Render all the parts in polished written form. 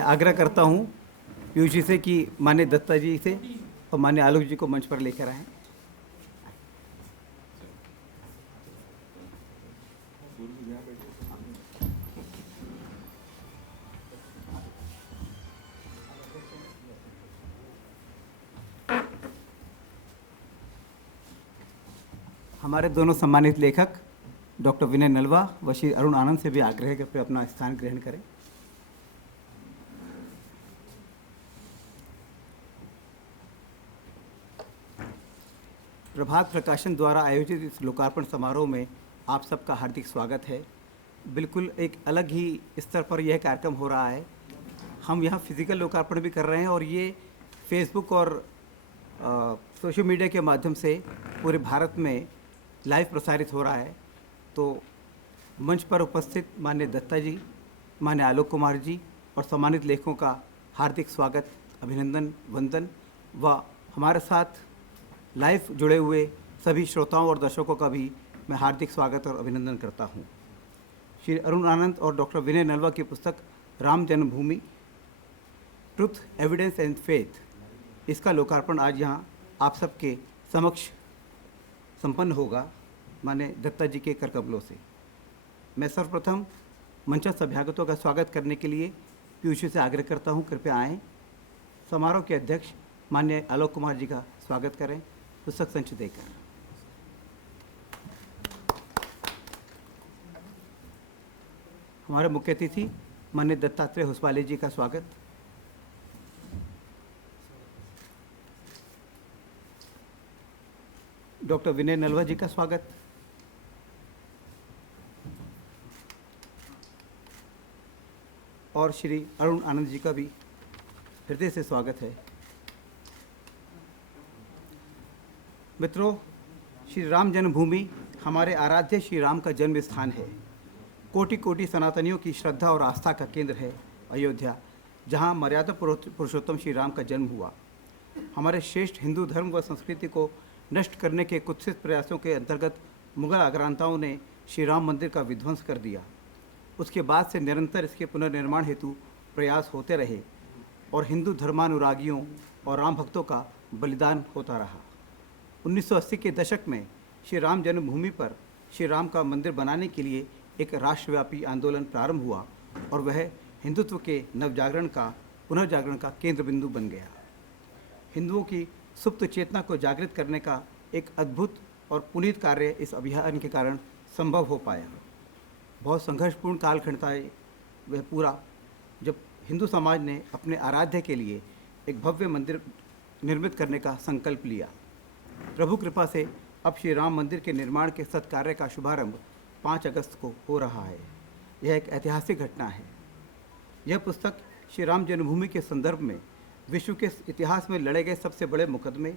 मैं आग्रह करता हूँ पीयूष जी से कि माननीय दत्ता जी से और माननीय आलोक जी को मंच पर लेकर आएं। हमारे दोनों सम्मानित लेखक डॉक्टर विनय नलवा व श्री अरुण आनंद से भी आग्रह है कि अपना स्थान ग्रहण करें। प्रभात प्रकाशन द्वारा आयोजित इस लोकार्पण समारोह में आप सबका हार्दिक स्वागत है। बिल्कुल एक अलग ही स्तर पर यह कार्यक्रम हो रहा है। हम यहाँ फिजिकल लोकार्पण भी कर रहे हैं और ये फेसबुक और सोशल मीडिया के माध्यम से पूरे भारत में लाइव प्रसारित हो रहा है। तो मंच पर उपस्थित माननीय दत्ता जी, माननीय आलोक कुमार जी और सम्मानित लेखकों का हार्दिक स्वागत, अभिनंदन, वंदन व हमारे साथ लाइव जुड़े हुए सभी श्रोताओं और दर्शकों का भी मैं हार्दिक स्वागत और अभिनंदन करता हूँ। श्री अरुण आनंद और डॉक्टर विनय नलवा की पुस्तक राम जन्मभूमि, ट्रुथ, एविडेंस एंड फेथ, इसका लोकार्पण आज यहाँ आप सबके समक्ष संपन्न होगा माननीय दत्ता जी के करकमलों से। मैं सर्वप्रथम मंचस्थ अभ्यागतों का स्वागत करने के लिए पीयूष से आग्रह करता हूँ, कृपया आएँ। समारोह के अध्यक्ष माननीय आलोक कुमार जी का स्वागत करें पुस्तक संच देकर। हमारे मुख्य अतिथि माननीय दत्तात्रेय हुसवाले जी का स्वागत। डॉक्टर विनय नलवा जी का स्वागत। और श्री अरुण आनंद जी का भी हृदय से स्वागत है। मित्रों, श्री राम जन्मभूमि हमारे आराध्य श्री राम का जन्म स्थान है। कोटि कोटि सनातनियों की श्रद्धा और आस्था का केंद्र है अयोध्या, जहां मर्यादा पुरुषोत्तम श्री राम का जन्म हुआ। हमारे श्रेष्ठ हिंदू धर्म व संस्कृति को नष्ट करने के कुत्सित प्रयासों के अंतर्गत मुगल आक्रांताओं ने श्री राम मंदिर का विध्वंस कर दिया। उसके बाद से निरंतर इसके पुनर्निर्माण हेतु प्रयास होते रहे और हिंदू धर्मानुरागियों और राम भक्तों का बलिदान होता रहा। 1980 के दशक में श्री राम जन्मभूमि पर श्री राम का मंदिर बनाने के लिए एक राष्ट्रव्यापी आंदोलन प्रारंभ हुआ और वह हिंदुत्व के नवजागरण का पुनर्जागरण का केंद्र बिंदु बन गया। हिंदुओं की सुप्त चेतना को जागृत करने का एक अद्भुत और पुनीत कार्य इस अभियान के कारण संभव हो पाया। बहुत संघर्षपूर्ण कालखंड था वह पूरा, जब हिंदू समाज ने अपने आराध्य के लिए एक भव्य मंदिर निर्मित करने का संकल्प लिया। प्रभु कृपा से अब श्री राम मंदिर के निर्माण के सत्कार्य का शुभारंभ 5 अगस्त को हो रहा है। यह एक ऐतिहासिक घटना है। यह पुस्तक श्री राम जन्मभूमि के संदर्भ में विश्व के इतिहास में लड़े गए सबसे बड़े मुकदमे,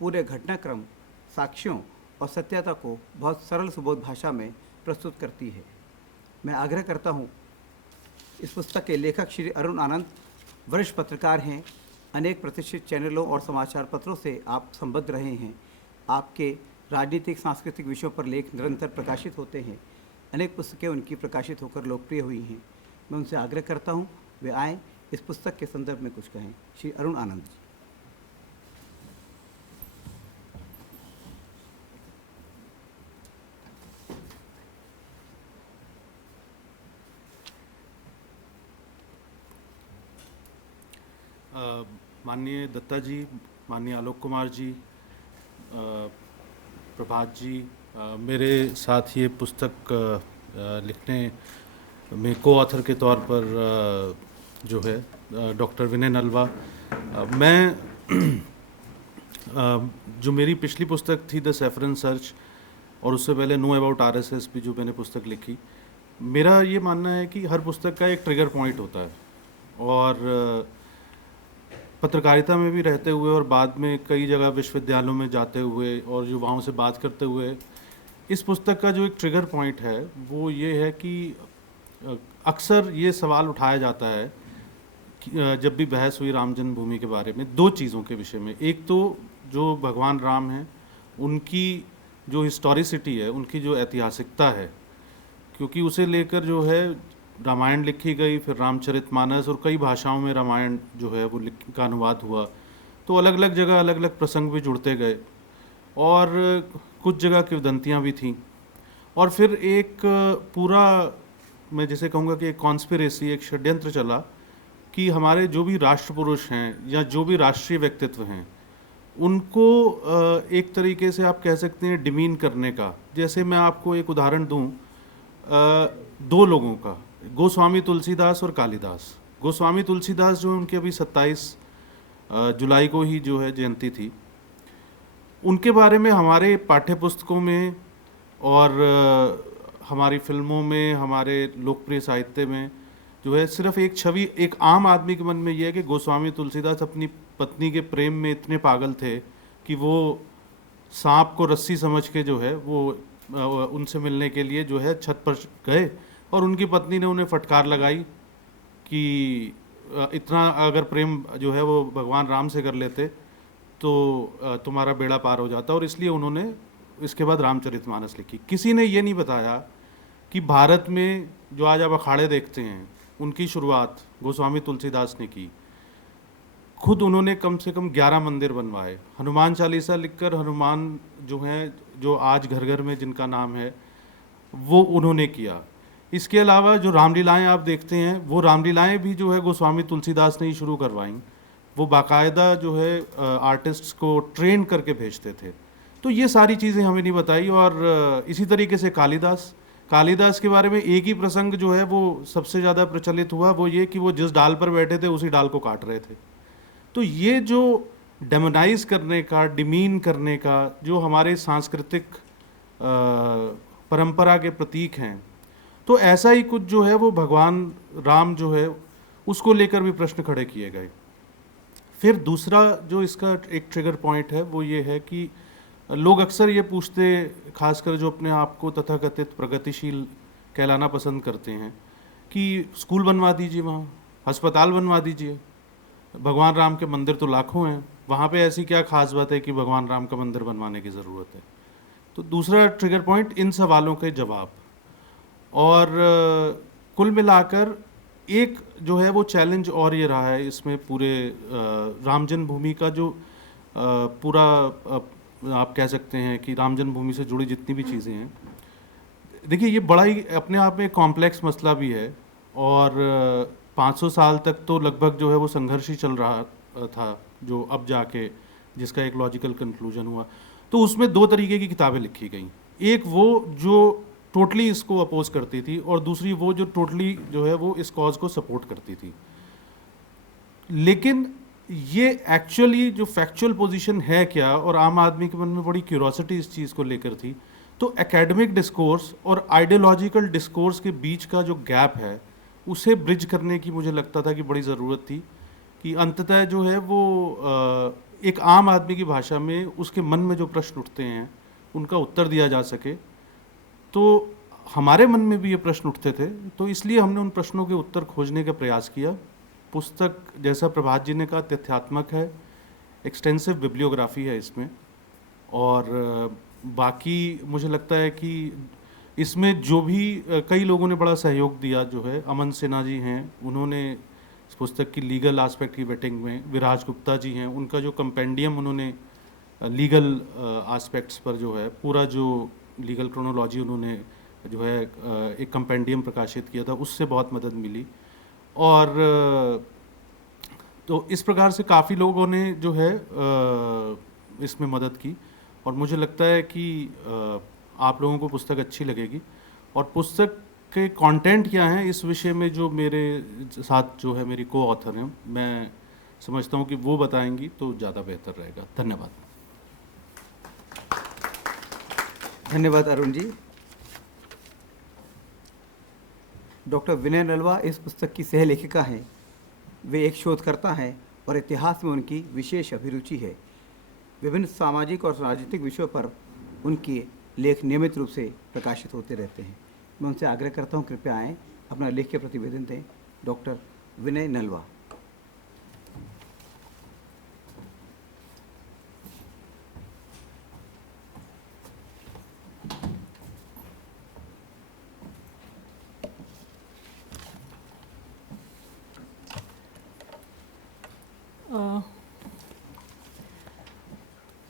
पूरे घटनाक्रम, साक्ष्यों और सत्यता को बहुत सरल सुबोध भाषा में प्रस्तुत करती है। मैं आग्रह करता हूँ, इस पुस्तक के लेखक श्री अरुण आनंद वरिष्ठ पत्रकार हैं। अनेक प्रतिष्ठित चैनलों और समाचार पत्रों से आप संबद्ध रहे हैं। आपके राजनीतिक सांस्कृतिक विषयों पर लेख निरंतर प्रकाशित होते हैं। अनेक पुस्तकें उनकी प्रकाशित होकर लोकप्रिय हुई हैं। मैं उनसे आग्रह करता हूँ वे आएँ, इस पुस्तक के संदर्भ में कुछ कहें। श्री अरुण आनंद जी। माननीय दत्ता जी, माननीय आलोक कुमार जी, प्रभात जी, मेरे साथ ये पुस्तक लिखने में को ऑथर के तौर पर जो है डॉक्टर विनय नलवा। मैं जो मेरी पिछली पुस्तक थी द सैफरन सर्च और उससे पहले नो अबाउट आरएसएस भी जो मैंने पुस्तक लिखी, मेरा ये मानना है कि हर पुस्तक का एक ट्रिगर पॉइंट होता है और पत्रकारिता में भी रहते हुए और बाद में कई जगह विश्वविद्यालयों में जाते हुए और युवाओं से बात करते हुए इस पुस्तक का जो एक ट्रिगर पॉइंट है वो ये है कि अक्सर ये सवाल उठाया जाता है कि जब भी बहस हुई राम जन्मभूमि के बारे में, 2 चीज़ों के विषय में। एक तो जो भगवान राम हैं उनकी जो हिस्टोरिसिटी है, उनकी जो ऐतिहासिकता है, क्योंकि उसे लेकर जो है रामायण लिखी गई, फिर रामचरितमानस, और कई भाषाओं में रामायण जो है वो का अनुवाद हुआ। तो अलग अलग जगह अलग अलग प्रसंग भी जुड़ते गए, और कुछ जगह किंवदंतियाँ भी थीं। और फिर एक पूरा, मैं जिसे कहूँगा कि एक कॉन्स्पिरेसी, एक षड्यंत्र चला कि हमारे जो भी राष्ट्रपुरुष हैं या जो भी राष्ट्रीय व्यक्तित्व हैं उनको एक तरीके से आप कह सकते हैं डिमीन करने का। जैसे मैं आपको एक उदाहरण दूं, दो लोगों का, गोस्वामी तुलसीदास और कालिदास। गोस्वामी तुलसीदास जो उनकी अभी 27 जुलाई को ही जो है जयंती थी, उनके बारे में हमारे पाठ्य पुस्तकों में और हमारी फिल्मों में, हमारे लोकप्रिय साहित्य में जो है सिर्फ एक छवि, एक आम आदमी के मन में यह है कि गोस्वामी तुलसीदास अपनी पत्नी के प्रेम में इतने पागल थे कि वो सांप को रस्सी समझ के जो है वो उनसे मिलने के लिए जो है छत पर गए, और उनकी पत्नी ने उन्हें फटकार लगाई कि इतना अगर प्रेम जो है वो भगवान राम से कर लेते तो तुम्हारा बेड़ा पार हो जाता, और इसलिए उन्होंने इसके बाद रामचरितमानस लिखी। किसी ने ये नहीं बताया कि भारत में जो आज आप अखाड़े देखते हैं उनकी शुरुआत गोस्वामी तुलसीदास ने की। खुद उन्होंने कम से कम 11 मंदिर बनवाए, हनुमान चालीसा लिखकर हनुमान जो हैं, जो आज घर घर में जिनका नाम है, वो उन्होंने किया। इसके अलावा जो रामलीलाएं आप देखते हैं, वो रामलीलाएं भी जो है गोस्वामी तुलसीदास ने ही शुरू करवाईं। वो बाकायदा जो है आर्टिस्ट्स को ट्रेन करके भेजते थे। तो ये सारी चीज़ें हमें नहीं बताई। और इसी तरीके से कालिदास के बारे में एक ही प्रसंग जो है वो सबसे ज़्यादा प्रचलित हुआ, वो ये कि वो जिस डाल पर बैठे थे उसी डाल को काट रहे थे। तो ये जो डेमोनाइज करने का, डिमीन करने का, जो हमारे सांस्कृतिक परंपरा के प्रतीक हैं, तो ऐसा ही कुछ जो है वो भगवान राम जो है उसको लेकर भी प्रश्न खड़े किए गए। फिर दूसरा जो इसका एक ट्रिगर पॉइंट है वो ये है कि लोग अक्सर ये पूछते, खासकर जो अपने आप को तथाकथित प्रगतिशील कहलाना पसंद करते हैं, कि स्कूल बनवा दीजिए, वहाँ अस्पताल बनवा दीजिए, भगवान राम के मंदिर तो लाखों हैं, वहाँ पे ऐसी क्या खास बात है कि भगवान राम का मंदिर बनवाने की ज़रूरत है। तो दूसरा ट्रिगर पॉइंट इन सवालों के जवाब। और कुल मिलाकर एक जो है वो चैलेंज और ये रहा है इसमें पूरे राम जन्मभूमि का जो पूरा आप कह सकते हैं कि राम जन्मभूमि से जुड़ी जितनी भी चीज़ें हैं, देखिए ये बड़ा ही अपने आप में कॉम्प्लेक्स मसला भी है। और 500 साल तक तो लगभग जो है वो संघर्ष ही चल रहा था, जो अब जाके जिसका एक लॉजिकल कंक्लूजन हुआ। तो उसमें दो तरीके की किताबें लिखी गई, एक वो जो टोटली इसको अपोज करती थी, और दूसरी वो जो टोटली जो है वो इस कॉज को सपोर्ट करती थी। लेकिन ये एक्चुअली जो फैक्चुअल पोजीशन है क्या, और आम आदमी के मन में बड़ी क्यूरोसिटी इस चीज़ को लेकर थी। तो एकेडमिक डिस्कोर्स और आइडियोलॉजिकल डिस्कोर्स के बीच का जो गैप है उसे ब्रिज करने की मुझे लगता था कि बड़ी ज़रूरत थी, कि अंततः जो है वो एक आम आदमी की भाषा में उसके मन में जो प्रश्न उठते हैं उनका उत्तर दिया जा सके। तो हमारे मन में भी ये प्रश्न उठते थे, तो इसलिए हमने उन प्रश्नों के उत्तर खोजने का प्रयास किया। पुस्तक, जैसा प्रभात जी ने कहा, तथ्यात्मक है, एक्सटेंसिव बिब्लियोग्राफी है इसमें। और बाकी मुझे लगता है कि इसमें जो भी कई लोगों ने बड़ा सहयोग दिया, जो है अमन सिन्हा जी हैं, उन्होंने इस पुस्तक की लीगल एस्पेक्ट की वेटिंग में, विराज गुप्ता जी हैं, उनका जो कंपेंडियम उन्होंने लीगल एस्पेक्ट्स पर जो है पूरा जो लीगल क्रोनोलॉजी उन्होंने जो है एक कंपेंडियम प्रकाशित किया था, उससे बहुत मदद मिली। और तो इस प्रकार से काफ़ी लोगों ने जो है इसमें मदद की, और मुझे लगता है कि आप लोगों को पुस्तक अच्छी लगेगी। और पुस्तक के कंटेंट क्या हैं इस विषय में जो मेरे साथ जो है मेरी को ऑथर हैं, मैं समझता हूँ कि वो बताएंगी तो ज़्यादा बेहतर रहेगा। धन्यवाद। धन्यवाद अरुण जी। डॉक्टर विनय नलवा इस पुस्तक की सह लेखिका हैं। वे एक शोधकर्ता हैं और इतिहास में उनकी विशेष अभिरुचि है। विभिन्न सामाजिक और राजनीतिक विषयों पर उनके लेख नियमित रूप से प्रकाशित होते रहते हैं। मैं उनसे आग्रह करता हूं, कृपया आएँ, अपना लेख के प्रतिवेदन दें। Doctor Vinay Nalwa.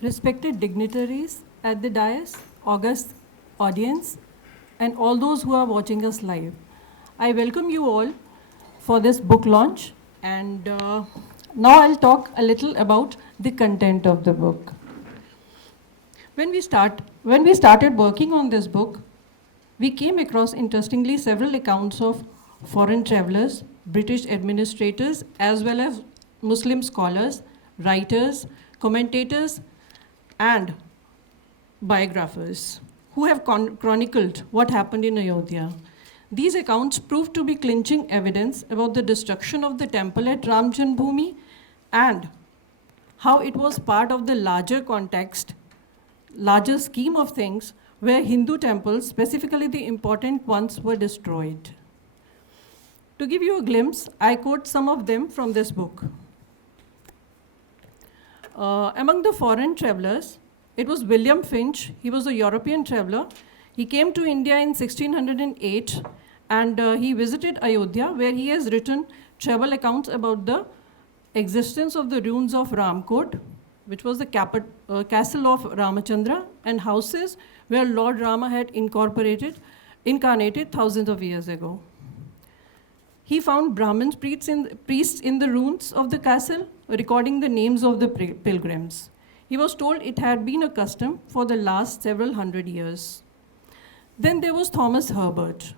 respected dignitaries at the dais, august audience, and all those who are watching us live. I welcome you all for this book launch, and now I'll talk a little about the content of the book. When we started working on this book, we came across, interestingly, several accounts of foreign travelers, British administrators, as well as Muslim scholars, writers, commentators, and biographers who have chronicled what happened in Ayodhya. These accounts proved to be clinching evidence about the destruction of the temple at Ram Janmabhoomi and how it was part of the larger context, larger scheme of things, where Hindu temples, specifically the important ones, were destroyed. To give you a glimpse, I quote some of them from this book. Among the foreign travelers, it was William Finch. He was a European traveler. He came to India in 1608, and he visited Ayodhya, where he has written travel accounts about the existence of the ruins of Ramkot, which was the castle of Ramachandra, and houses where Lord Rama had incarnated thousands of years ago. He found Brahmin priests in the ruins of the castle, recording the names of the pilgrims. He was told it had been a custom for the last several hundred years. Then there was Thomas Herbert,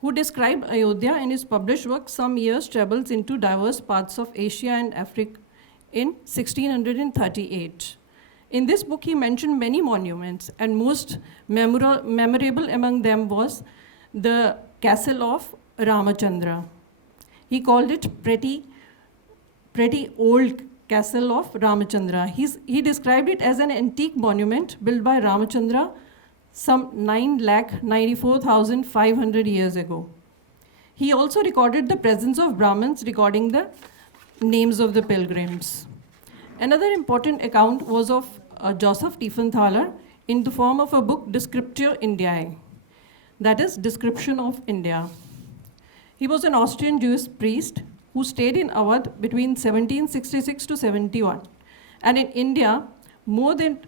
who described Ayodhya in his published work, Some Years' Travels into Diverse Parts of Asia and Africa, in 1638. In this book, he mentioned many monuments, and most memorable among them was the castle of Ramachandra. He called it pretty old castle of Ramachandra. He described it as an antique monument built by Ramachandra some 9,94,500 years ago. He also recorded the presence of Brahmins, recording the names of the pilgrims. Another important account was of Joseph Tiefenthaler in the form of a book, Descriptio Indiae, that is, Description of India. He was an Austrian Jewish priest who stayed in Awadh between 1766 to 71. And in India,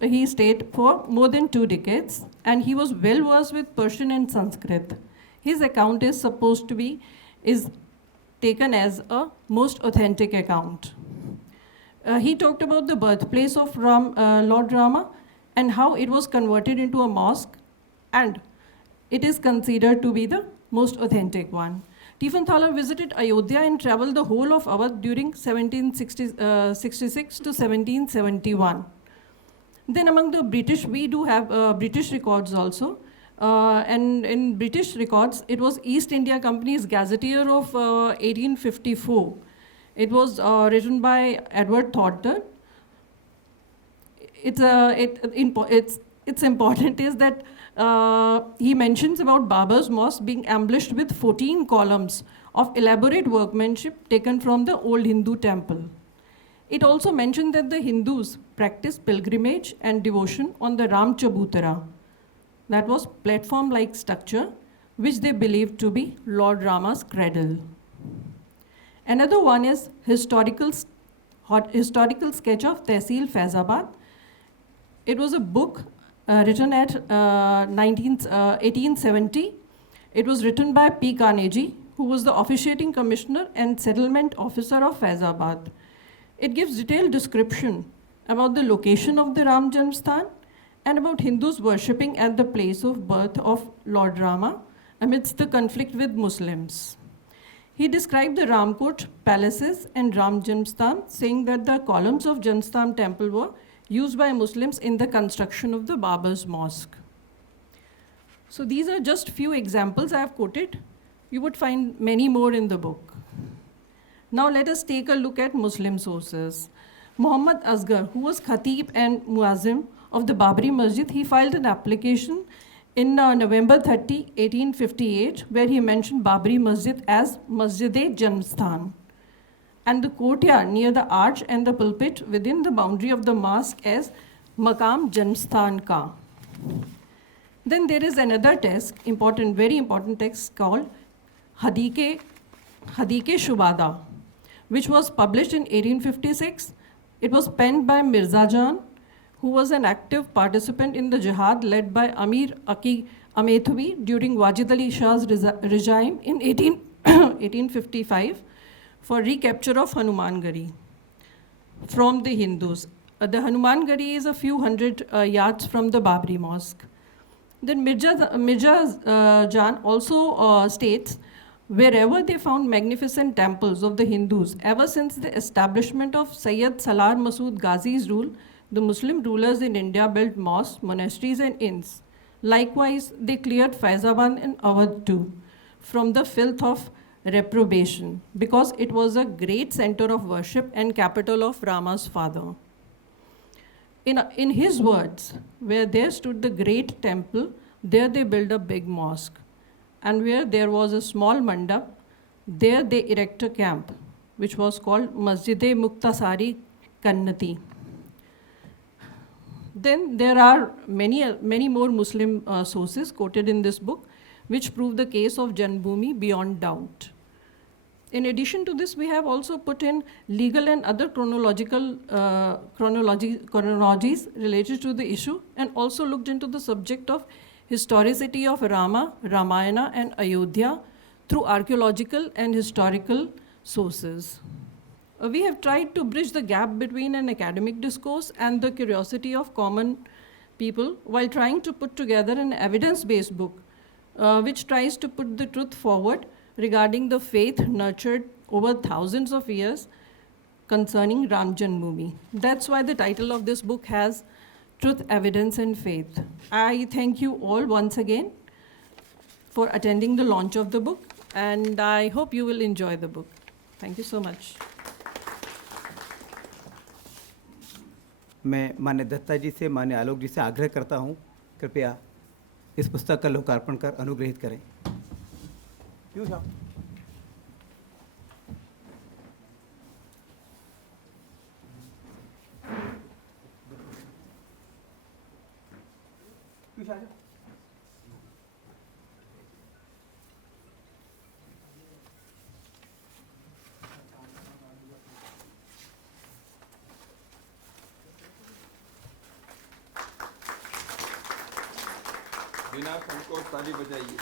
he stayed for more than 2 decades, and he was well versed with Persian and Sanskrit. His account is taken as a most authentic account. He talked about the birthplace of Lord Rama and how it was converted into a mosque, and it is considered to be the most authentic one. Tiefenthaler visited Ayodhya and traveled the whole of Awadh during 1766 to 1771. Then among the British, we do have British records also. And in British records, it was East India Company's Gazetteer of 1854. It was written by Edward Thornton. It's important is that he mentions about Babur's mosque being embellished with 14 columns of elaborate workmanship taken from the old Hindu temple. It also mentioned that the Hindus practiced pilgrimage and devotion on the Ram Chabutara, that was platform-like structure, which they believed to be Lord Rama's cradle. Another one is historical sketch of Tehsil Faizabad. It was a book written at 1870. It was written by P. Carnegie, who was the officiating commissioner and settlement officer of Faizabad. It gives detailed description about the location of the Ram Janmasthan and about Hindus worshipping at the place of birth of Lord Rama amidst the conflict with Muslims. He described the Ramkot palaces and Ram Janmasthan, saying that the columns of Janmasthan temple were used by Muslims in the construction of the Babur's mosque. So these are just few examples I have quoted. You would find many more in the book. Now let us take a look at Muslim sources. Muhammad Asghar, who was Khatib and Muazzim of the Babri Masjid, he filed an application in November 30, 1858, where he mentioned Babri Masjid as Masjid-e-Janmasthan, and the courtyard near the arch and the pulpit within the boundary of the mosque as Maqam Janmasthan Ka. Then there is another text, very important text called Hadike Shubada, which was published in 1856. It was penned by Mirza Jan, who was an active participant in the jihad led by Amir Aki Amethvi during Wajid Ali Shah's regime in 1855 for recapture of Hanumangari from the Hindus. The Hanumangari is a few hundred yards from the Babri Mosque. Then Mirza Jan also states, wherever they found magnificent temples of the Hindus, ever since the establishment of Sayyid Salar Masood Ghazi's rule, the Muslim rulers in India built mosques, monasteries and inns. Likewise, they cleared Faizabad and Awadh too from the filth of reprobation, because it was a great center of worship and capital of Rama's father. In his words, where there stood the great temple, there they built a big mosque. And where there was a small mandap, there they erect a camp, which was called Masjid-e Muktasari Kannati. Then there are many more Muslim sources quoted in this book, which prove the case of Janmbhoomi beyond doubt. In addition to this, we have also put in legal and other chronologies related to the issue, and also looked into the subject of historicity of Rama, Ramayana and Ayodhya through archaeological and historical sources. We have tried to bridge the gap between an academic discourse and the curiosity of common people while trying to put together an evidence-based book which tries to put the truth forward regarding the faith nurtured over thousands of years concerning Ram Janmbhoomi. That's why the title of this book has Truth, Evidence and Faith. I thank you all once again for attending the launch of the book, and I hope you will enjoy the book. Thank you so much. मैं मान्य दत्ता जी से, मान्य आलोक जी से आग्रह करता हूँ, कृपया इस पुस्तक का लोकार्पण कर अनुग्रहित करें। क्यों साहब? बिना संकोच ताली बजाइए।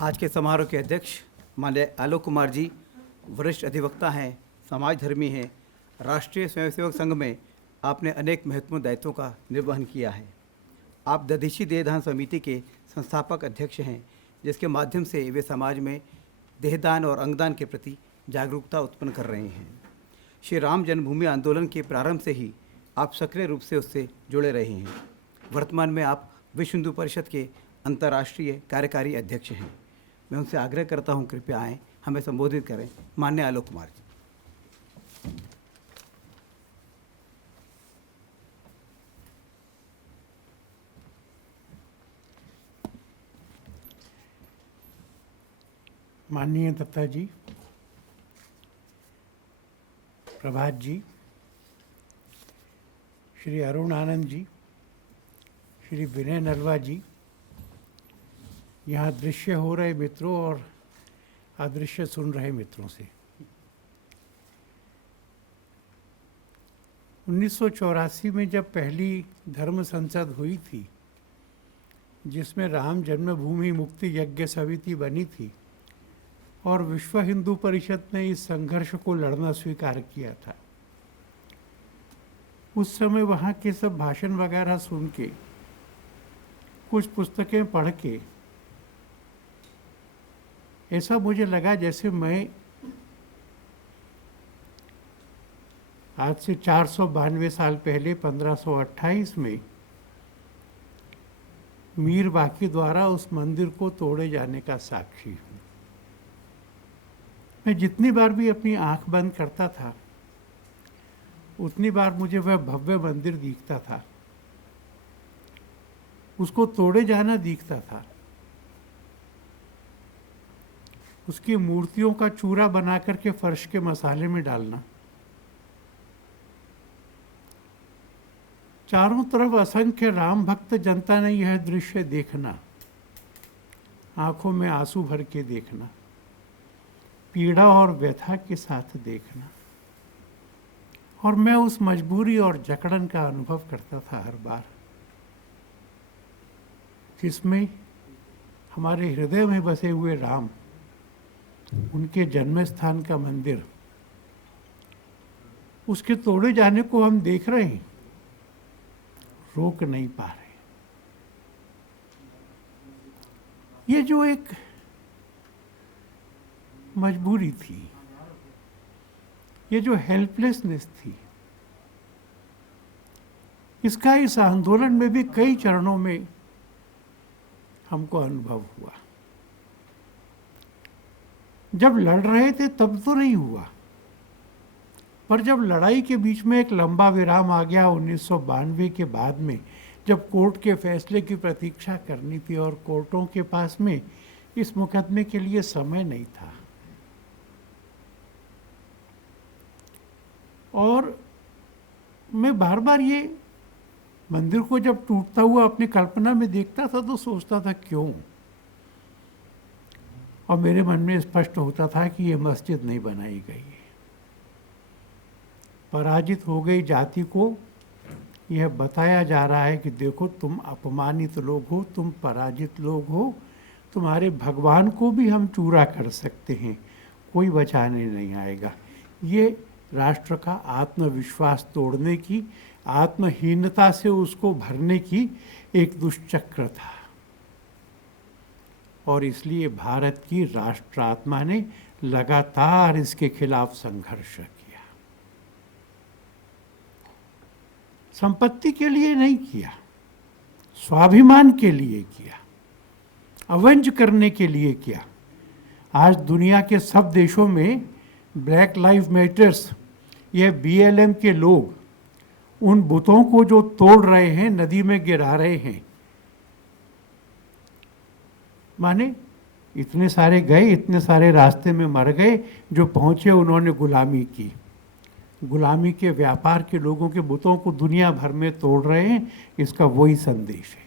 आज के समारोह के अध्यक्ष माननीय आलोक कुमार जी वरिष्ठ अधिवक्ता हैं, समाजधर्मी हैं। राष्ट्रीय स्वयंसेवक संघ में आपने अनेक महत्वपूर्ण दायित्वों का निर्वहन किया है। आप दधीची देहदान समिति के संस्थापक अध्यक्ष हैं, जिसके माध्यम से वे समाज में देहदान और अंगदान के प्रति जागरूकता उत्पन्न कर रहे हैं। श्री राम जन्मभूमि आंदोलन के प्रारंभ से ही आप सक्रिय रूप से उससे जुड़े रहे हैं। वर्तमान में आप विश्व हिंदू परिषद के अंतर्राष्ट्रीय कार्यकारी अध्यक्ष हैं। मैं उनसे आग्रह करता हूं, कृपया आएँ, हमें संबोधित करें। माननीय आलोक कुमार जी। माननीय दत्ता जी, प्रभात जी, श्री अरुण आनंद जी, श्री विनय नलवा जी, यहाँ दृश्य हो रहे मित्रों और अदृश्य सुन रहे मित्रों से 1984 में जब पहली धर्म संसद हुई थी, जिसमें राम जन्मभूमि मुक्ति यज्ञ समिति बनी थी और विश्व हिंदू परिषद ने इस संघर्ष को लड़ना स्वीकार किया था, उस समय वहाँ के सब भाषण वगैरह सुन के, कुछ पुस्तकें पढ़ के ऐसा मुझे लगा जैसे मैं आज से 492 साल पहले 1528 में मीर बाकी द्वारा उस मंदिर को तोड़े जाने का साक्षी हूँ। मैं जितनी बार भी अपनी आंख बंद करता था, उतनी बार मुझे वह भव्य मंदिर दिखता था उसको तोड़े जाना दिखता था। उसकी मूर्तियों का चूरा बना करके फर्श के मसाले में डालना, चारों तरफ असंख्य राम भक्त जनता ने यह दृश्य देखना, आंखों में आंसू भर के देखना, पीड़ा और व्यथा के साथ देखना, और मैं उस मजबूरी और जकड़न का अनुभव करता था हर बार, जिसमें हमारे हृदय में बसे हुए राम, उनके जन्म स्थान का मंदिर, उसके तोड़े जाने को हम देख रहे हैं, रोक नहीं पा रहे। ये जो एक मजबूरी थी, ये जो हेल्पलेसनेस थी, इसका इस आंदोलन में भी कई चरणों में हमको अनुभव हुआ। जब लड़ रहे थे तब तो नहीं हुआ, पर जब लड़ाई के बीच में एक लंबा विराम आ गया 1992 के बाद में, जब कोर्ट के फैसले की प्रतीक्षा करनी थी और कोर्टों के पास में इस मुकदमे के लिए समय नहीं था, और मैं बार बार ये मंदिर को जब टूटता हुआ अपनी कल्पना में देखता था तो सोचता था क्यों, और मेरे मन में स्पष्ट होता था कि ये मस्जिद नहीं बनाई गई है। पराजित हो गई जाति को यह बताया जा रहा है कि देखो तुम अपमानित लोग हो, तुम पराजित लोग हो, तुम्हारे भगवान को भी हम चूरा कर सकते हैं, कोई बचाने नहीं आएगा। ये राष्ट्र का आत्मविश्वास तोड़ने की, आत्महीनता से उसको भरने की एक दुष्चक्र था, और इसलिए भारत की राष्ट्र आत्मा ने लगातार इसके खिलाफ संघर्ष किया। संपत्ति के लिए नहीं किया, स्वाभिमान के लिए किया, अवंज करने के लिए किया। आज दुनिया के सब देशों में ब्लैक लाइव मैटर्स, यह BLM के लोग उन बुतों को जो तोड़ रहे हैं, नदी में गिरा रहे हैं, माने इतने सारे गए, इतने सारे रास्ते में मर गए, जो पहुंचे उन्होंने गुलामी की। गुलामी के व्यापार के लोगों के बुतों को दुनिया भर में तोड़ रहे हैं, इसका वही संदेश है।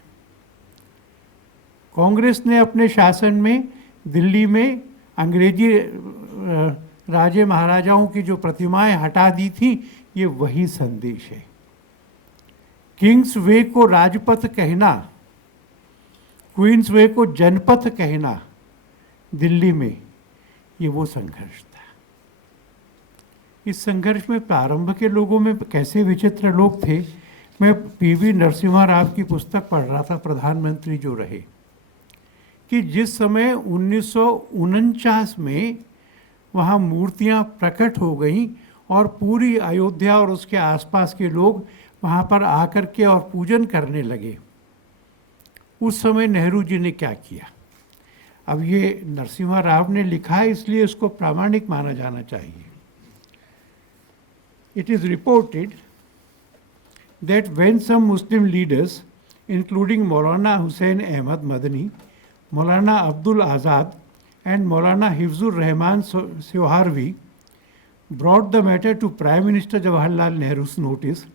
कांग्रेस ने अपने शासन में दिल्ली में अंग्रेजी राजे महाराजाओं की जो प्रतिमाएं हटा दी थी, ये वही संदेश है। किंग्स वे को राजपथ कहना, क्वींस वे को जनपथ कहना दिल्ली में, ये वो संघर्ष था। इस संघर्ष में प्रारंभ के लोगों में कैसे विचित्र लोग थे। मैं PV नरसिम्हा राव की पुस्तक पढ़ रहा था, प्रधानमंत्री जो रहे, कि जिस समय 1949 में वहाँ मूर्तियाँ प्रकट हो गईं और पूरी अयोध्या और उसके आसपास के लोग वहाँ पर आकर के और पूजन करने लगे, उस समय नेहरू जी ने क्या किया। अब ये नरसिम्हा राव ने लिखा है, इसलिए इसको प्रामाणिक माना जाना चाहिए। It is reported that when some Muslim leaders, including Maulana Hussain Ahmad Madani, Maulana Abdul Azad, and Maulana Hifzur Rahman Soharwi, brought the matter to Prime Minister Jawaharlal Nehru's notice,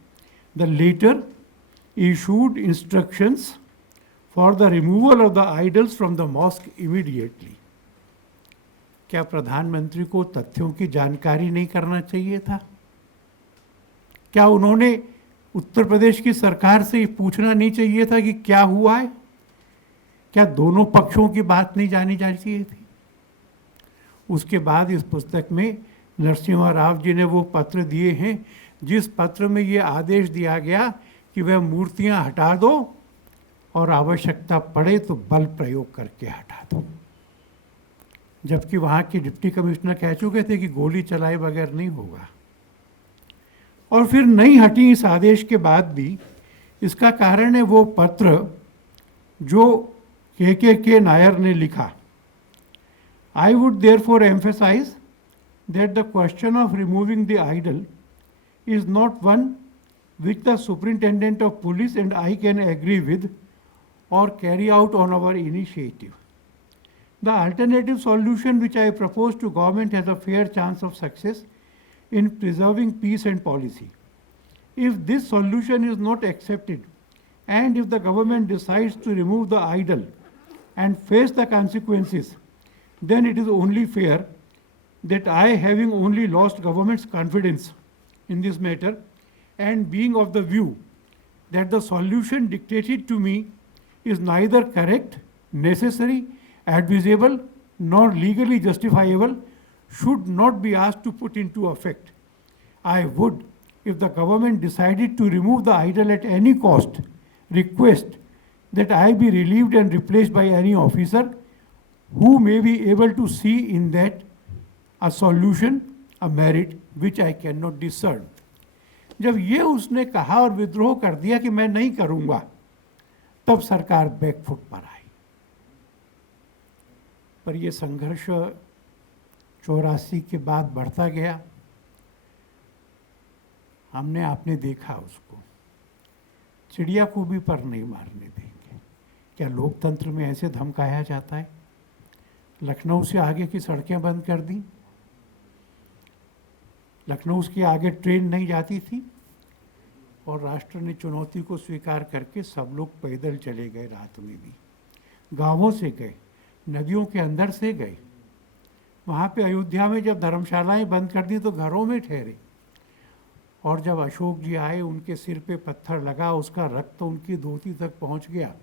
the latter issued instructions for the removal of the idols from the mosque immediately. क्या प्रधानमंत्री को तथ्यों की जानकारी नहीं करना चाहिए था? क्या उन्होंने उत्तर प्रदेश की सरकार से पूछना नहीं चाहिए था कि क्या हुआ है? क्या दोनों पक्षों की बात नहीं जानी चाहिए थी? उसके बाद इस पुस्तक में नरसिम्हा राव जी ने वो पत्र दिए हैं, जिस पत्र में ये आदेश दिया गया कि वह मूर्तियां हटा दो और आवश्यकता पड़े तो बल प्रयोग करके हटा दो। जबकि वहाँ के डिप्टी कमिश्नर कह चुके थे कि गोली चलाए बगैर नहीं होगा, और फिर नहीं हटी इस आदेश के बाद भी। इसका कारण है वो पत्र जो के नायर ने लिखा। I would therefore emphasize that the question of removing the idol is not one which the Superintendent of Police and I can agree with or carry out on our initiative. The alternative solution which I propose to government has a fair chance of success in preserving peace and policy. If this solution is not accepted, and if the government decides to remove the idol and face the consequences, then it is only fair that I, having only lost government's confidence in this matter, and being of the view that the solution dictated to me is neither correct, necessary, advisable, nor legally justifiable, should not be asked to put into effect. I would, if the government decided to remove the idol at any cost, request that I be relieved and replaced by any officer who may be able to see in that a solution, a merit which I cannot discern. जब ये उसने कहा और विद्रोह कर दिया कि मैं नहीं करूंगा, तब सरकार बैकफुट पर आई। पर ये संघर्ष 84 के बाद बढ़ता गया। हमने आपने देखा उसको, चिड़िया को भी पर नहीं मारने देंगे। क्या लोकतंत्र में ऐसे धमकाया जाता है? लखनऊ से आगे की सड़कें बंद कर दी, लखनऊ के आगे ट्रेन नहीं जाती थी, और राष्ट्र ने चुनौती को स्वीकार करके सब लोग पैदल चले गए। रात में भी गांवों से गए, नदियों के अंदर से गए। वहाँ पे अयोध्या में जब धर्मशालाएं बंद कर दी तो घरों में ठहरे, और जब अशोक जी आए उनके सिर पे पत्थर लगा, उसका रक्त तो उनकी धोती तक पहुँच गया।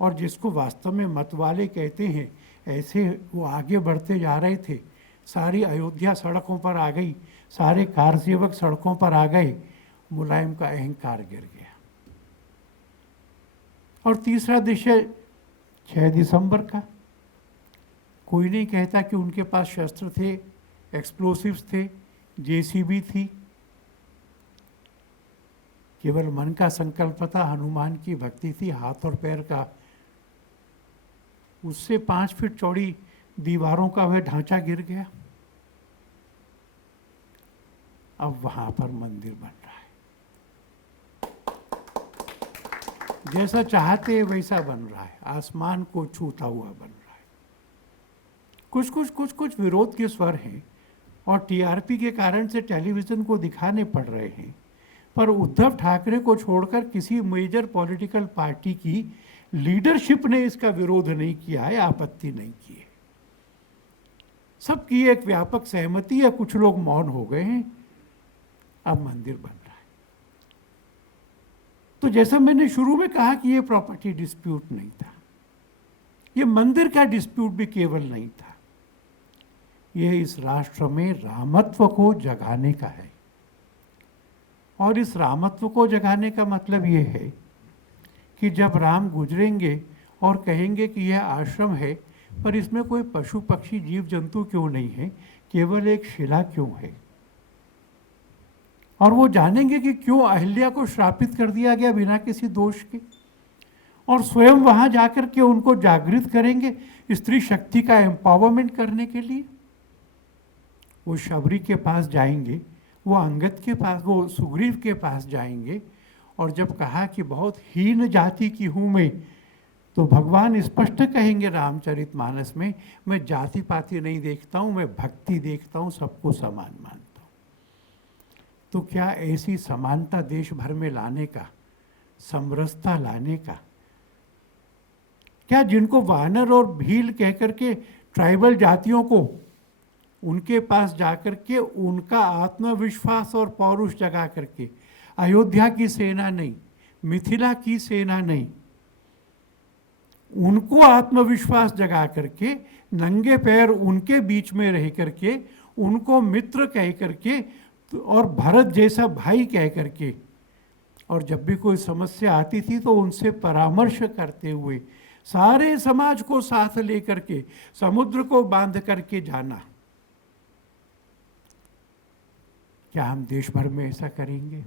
और जिसको वास्तव में मतवाले कहते हैं, ऐसे वो आगे बढ़ते जा रहे थे। सारी अयोध्या सड़कों पर आ गई, सारे कारसेवक सड़कों पर आ गए। मुलायम का अहंकार गिर गया। और तीसरा दृश्य 6 दिसंबर का, कोई नहीं कहता कि उनके पास शस्त्र थे, एक्सप्लोसिव्स थे, जेसीबी थी। केवल मन का संकल्प था, हनुमान की भक्ति थी, हाथ और पैर का उससे 5 फीट चौड़ी दीवारों का वह ढांचा गिर गया। अब वहां पर मंदिर बन रहा है, जैसा चाहते वैसा बन रहा है, आसमान को छूता हुआ बन रहा है। कुछ विरोध के स्वर हैं और टीआरपी के कारण से टेलीविजन को दिखाने पड़ रहे हैं, पर उद्धव ठाकरे को छोड़कर किसी मेजर पॉलिटिकल पार्टी की लीडरशिप ने इसका विरोध नहीं किया है, आपत्ति नहीं की है। सबकी एक व्यापक सहमति है, कुछ लोग मौन हो गए हैं। अब मंदिर बन रहा है। तो जैसा मैंने शुरू में कहा कि ये प्रॉपर्टी डिस्प्यूट नहीं था, ये मंदिर का डिस्प्यूट भी केवल नहीं था, ये इस राष्ट्र में रामत्व को जगाने का है। और इस रामत्व को जगाने का मतलब ये है कि जब राम गुजरेंगे और कहेंगे कि यह आश्रम है, पर इसमें कोई पशु पक्षी जीव जंतु क्यों नहीं है, केवल एक शिला क्यों है, और वो जानेंगे कि क्यों अहिल्या को श्रापित कर दिया गया बिना किसी दोष के, और स्वयं वहां जाकर के उनको जागृत करेंगे स्त्री शक्ति का एम्पावरमेंट करने के लिए। वो शबरी के पास जाएंगे, वो अंगद के पास, वो सुग्रीव के पास जाएंगे, और जब कहा कि बहुत हीन जाति की हूँ मैं, तो भगवान स्पष्ट कहेंगे रामचरितमानस में, मैं जाति पाति नहीं देखता हूँ, मैं भक्ति देखता हूँ, सबको समान मानता हूँ। तो क्या ऐसी समानता देश भर में लाने का, समरसता लाने का, क्या जिनको वानर और भील कह करके ट्राइबल जातियों को उनके पास जाकर के उनका आत्मविश्वास और पौरुष जगा करके, अयोध्या की सेना नहीं, मिथिला की सेना नहीं, उनको आत्मविश्वास जगा करके नंगे पैर उनके बीच में रह करके, उनको मित्र कह करके और भरत जैसा भाई कह करके, और जब भी कोई समस्या आती थी तो उनसे परामर्श करते हुए सारे समाज को साथ लेकर के समुद्र को बांध करके जाना। क्या हम देश भर में ऐसा करेंगे?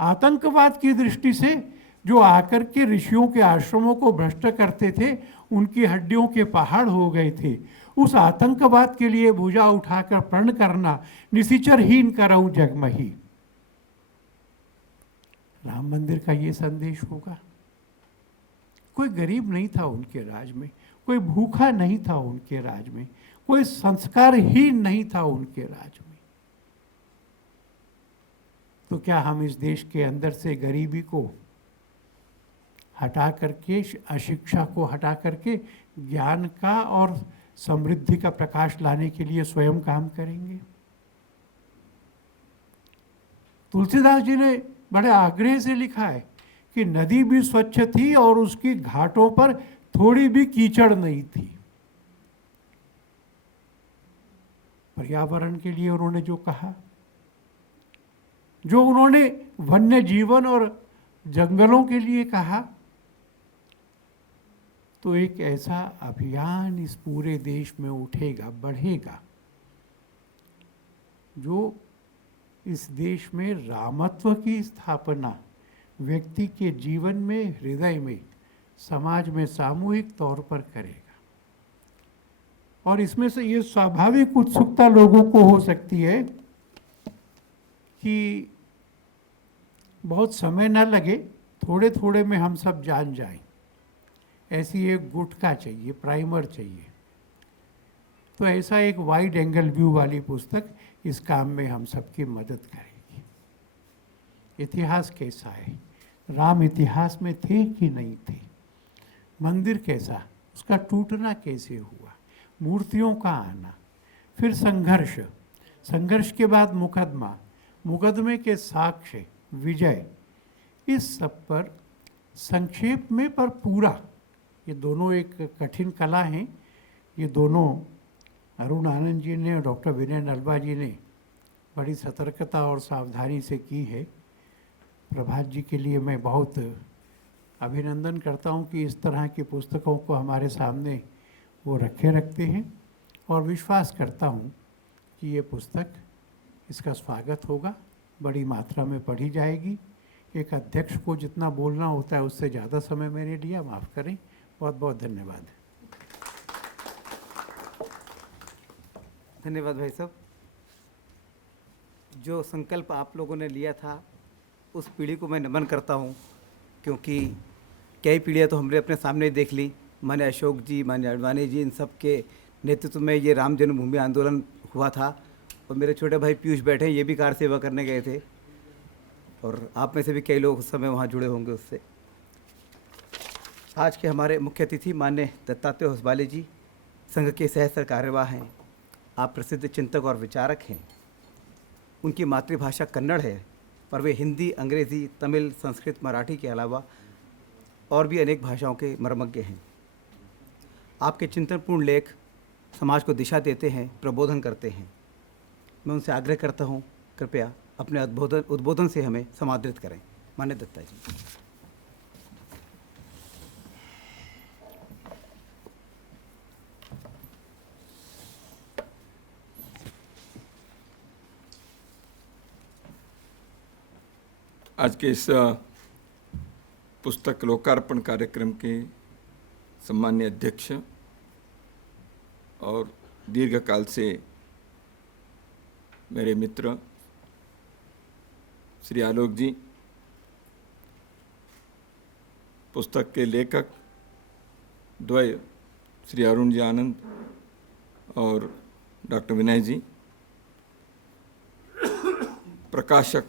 आतंकवाद की दृष्टि से जो आकर के ऋषियों के आश्रमों को भ्रष्ट करते थे, उनकी हड्डियों के पहाड़ हो गए थे। उस आतंकवाद के लिए भुजा उठाकर प्रण करना निशिचरहीन करऊं जगमही। राम मंदिर का ये संदेश होगा। कोई गरीब नहीं था उनके राज में, कोई भूखा नहीं था उनके राज में, कोई संस्कारहीन नहीं था उनके राज में। तो क्या हम इस देश के अंदर से गरीबी को हटा करके, अशिक्षा को हटा करके ज्ञान का और समृद्धि का प्रकाश लाने के लिए स्वयं काम करेंगे? तुलसीदास जी ने बड़े आग्रह से लिखा है कि नदी भी स्वच्छ थी और उसकी घाटों पर थोड़ी भी कीचड़ नहीं थी। पर्यावरण के लिए उन्होंने जो कहा, जो उन्होंने वन्य जीवन और जंगलों के लिए कहा, तो एक ऐसा अभियान इस पूरे देश में उठेगा, बढ़ेगा, जो इस देश में रामत्व की स्थापना व्यक्ति के जीवन में, हृदय में, समाज में सामूहिक तौर पर करेगा। और इसमें से ये स्वाभाविक उत्सुकता लोगों को हो सकती है कि बहुत समय ना लगे, थोड़े थोड़े में हम सब जान जाएं। ऐसी एक गुटका चाहिए, प्राइमर चाहिए। तो ऐसा एक वाइड एंगल व्यू वाली पुस्तक इस काम में हम सबकी मदद करेगी। इतिहास कैसा है, राम इतिहास में थे कि नहीं थे, मंदिर कैसा, उसका टूटना कैसे हुआ, मूर्तियों का आना, फिर संघर्ष, संघर्ष के बाद मुकदमा, मुकदमे के साक्ष्य, विजय, इस सब पर संक्षेप में पर पूरा, ये दोनों एक कठिन कला हैं। ये दोनों अरुण आनंद जी ने और डॉक्टर विनय नलवा जी ने बड़ी सतर्कता और सावधानी से की है। प्रभात जी के लिए मैं बहुत अभिनंदन करता हूँ कि इस तरह की पुस्तकों को हमारे सामने वो रखते हैं, और विश्वास करता हूँ कि ये पुस्तक, इसका स्वागत होगा, बड़ी मात्रा में पढ़ी जाएगी। एक अध्यक्ष को जितना बोलना होता है उससे ज़्यादा समय मैंने लिया, माफ़ करें। बहुत बहुत धन्यवाद। धन्यवाद भाई साहब। जो संकल्प आप लोगों ने लिया था, उस पीढ़ी को मैं नमन करता हूँ, क्योंकि कई पीढ़ियाँ तो हमने अपने सामने देख ली। माने अशोक जी, माने अडवाणी जी, इन सब के नेतृत्व में ये राम जन्मभूमि आंदोलन हुआ था। और मेरे छोटे भाई पीयूष बैठे, ये भी कार सेवा करने गए थे, और आप में से भी कई लोग उस समय वहाँ जुड़े होंगे उससे। आज के हमारे मुख्य अतिथि माननीय दत्तात्रेय होसबाले जी संघ के सहस्त्र कार्यवाह हैं। आप प्रसिद्ध चिंतक और विचारक हैं। उनकी मातृभाषा कन्नड़ है, पर वे हिंदी, अंग्रेज़ी, तमिल, संस्कृत, मराठी के अलावा और भी अनेक भाषाओं के मर्मज्ञ हैं। आपके चिंतनपूर्ण लेख समाज को दिशा देते हैं, प्रबोधन करते हैं। मैं उनसे आग्रह करता हूँ, कृपया अपने उद्बोधन से हमें समादृत करें। माननीय दत्ता जी। आज के इस पुस्तक लोकार्पण कार्यक्रम के सम्मान्य अध्यक्ष और दीर्घकाल से मेरे मित्र श्री आलोक जी, पुस्तक के लेखक द्वय श्री अरुण जी आनंद और डॉक्टर विनय जी, प्रकाशक,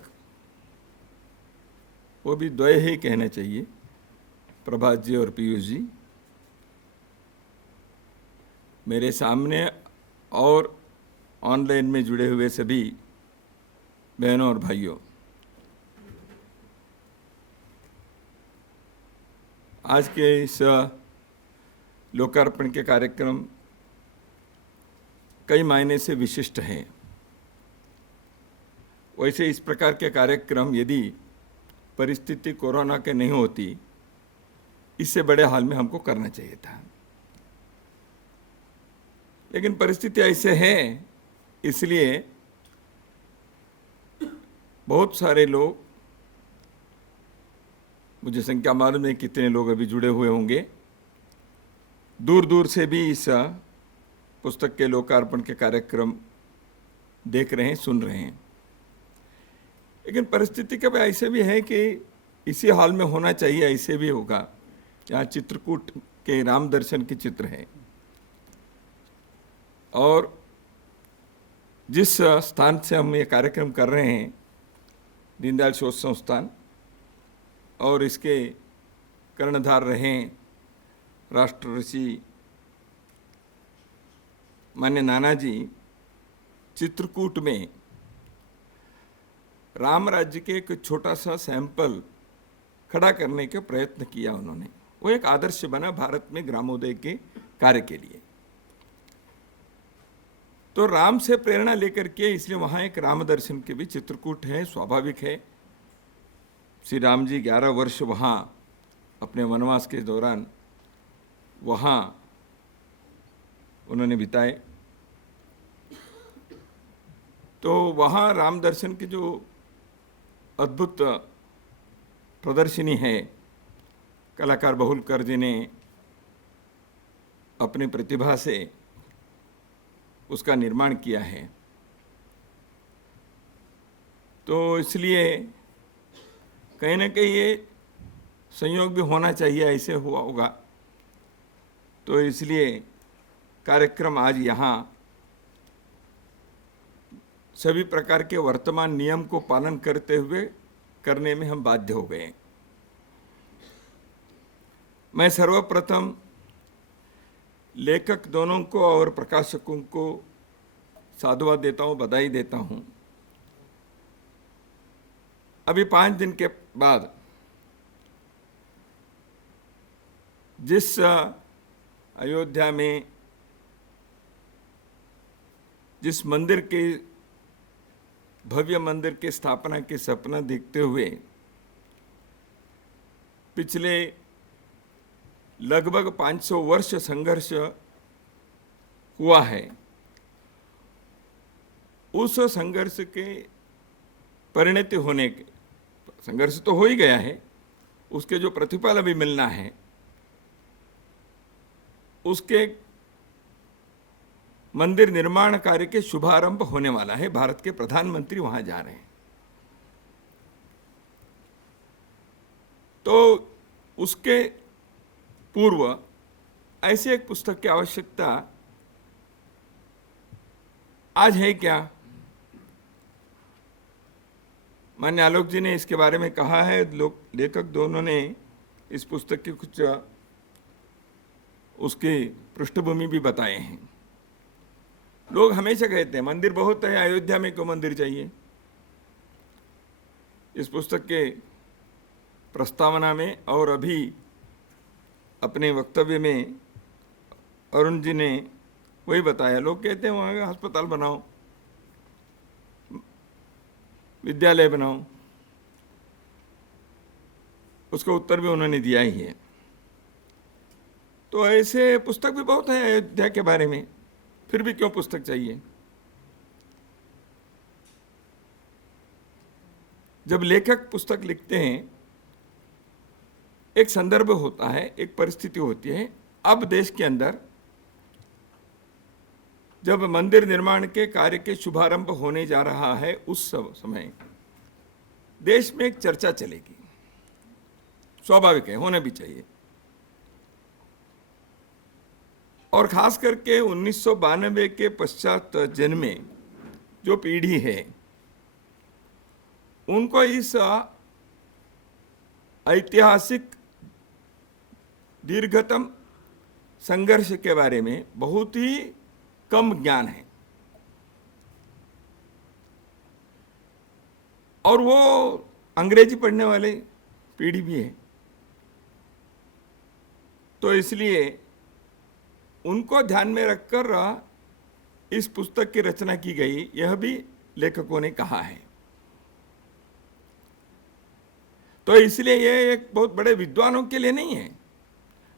वो भी द्वय ही कहना चाहिए, प्रभात जी और पीयूष जी, मेरे सामने और ऑनलाइन में जुड़े हुए सभी बहनों और भाइयों, आज के इस लोकार्पण के कार्यक्रम कई मायने से विशिष्ट हैं। वैसे इस प्रकार के कार्यक्रम यदि परिस्थिति कोरोना के नहीं होती, इससे बड़े हाल में हमको करना चाहिए था, लेकिन परिस्थिति ऐसे है, इसलिए बहुत सारे लोग, मुझे संख्या मालूम नहीं कितने लोग अभी जुड़े हुए होंगे, दूर दूर से भी इस पुस्तक के लोकार्पण के कार्यक्रम देख रहे हैं, सुन रहे हैं। लेकिन परिस्थिति कभी ऐसे भी है कि इसी हॉल में होना चाहिए, ऐसे भी होगा। यहाँ चित्रकूट के राम दर्शन के चित्र हैं, और जिस स्थान से हम ये कार्यक्रम कर रहे हैं, दीनदयाल शोध संस्थान, और इसके कर्णधार रहे राष्ट्र ऋषि मान्य नानाजी, चित्रकूट में राम राज्य के एक छोटा सा सैंपल खड़ा करने के प्रयत्न किया उन्होंने। वो एक आदर्श बना भारत में ग्रामोदय के कार्य के लिए। तो राम से प्रेरणा लेकर के, इसलिए वहाँ एक राम दर्शन के भी चित्रकूट है, स्वाभाविक है। श्री राम जी 11 वर्ष वहाँ अपने वनवास के दौरान वहाँ उन्होंने बिताए। तो वहाँ राम दर्शन की जो अद्भुत प्रदर्शनी है, कलाकार बहुलकर जी ने अपनी प्रतिभा से उसका निर्माण किया है। तो इसलिए कहीं ना कहीं ये संयोग भी होना चाहिए, ऐसे हुआ होगा। तो इसलिए कार्यक्रम आज यहाँ सभी प्रकार के वर्तमान नियम को पालन करते हुए करने में हम बाध्य हो गए। मैं सर्वप्रथम लेखक दोनों को और प्रकाशकों को साधुवाद देता हूँ, बधाई देता हूँ। अभी 5 दिन के बाद जिस अयोध्या में जिस मंदिर के, भव्य मंदिर के स्थापना के सपना देखते हुए पिछले लगभग 500 वर्ष संघर्ष हुआ है, उस संघर्ष के परिणति होने के, संघर्ष तो हो ही गया है, उसके जो प्रतिफल अभी मिलना है, उसके मंदिर निर्माण कार्य के शुभारंभ होने वाला है। भारत के प्रधानमंत्री वहां जा रहे हैं। तो उसके पूर्व ऐसे एक पुस्तक की आवश्यकता आज है क्या? मान्य आलोक जी ने इसके बारे में कहा है। लेखक दोनों ने इस पुस्तक की कुछ उसकी पृष्ठभूमि भी बताए हैं। लोग हमेशा कहते हैं मंदिर बहुत है, अयोध्या में क्यों मंदिर चाहिए? इस पुस्तक के प्रस्तावना में और अभी अपने वक्तव्य में अरुण जी ने वही बताया। लोग कहते हैं वहाँ अस्पताल बनाओ, विद्यालय बनाओ, उसका उत्तर भी उन्होंने दिया ही है। तो ऐसे पुस्तक भी बहुत है अयोध्या के बारे में, फिर भी क्यों पुस्तक चाहिए? जब लेखक पुस्तक लिखते हैं, एक संदर्भ होता है, एक परिस्थिति होती है। अब देश के अंदर जब मंदिर निर्माण के कार्य के शुभारंभ होने जा रहा है, उस समय देश में एक चर्चा चलेगी, स्वाभाविक है, होना भी चाहिए। और खास करके 1992 के पश्चात जन्मे जो पीढ़ी है, उनको इस ऐतिहासिक दीर्घतम संघर्ष के बारे में बहुत ही कम ज्ञान है। और वो अंग्रेजी पढ़ने वाले पीढ़ी भी है। तो इसलिए उनको ध्यान में रखकर इस पुस्तक की रचना की गई, यह भी लेखकों ने कहा है। तो इसलिए यह एक बहुत बड़े विद्वानों के लिए नहीं है,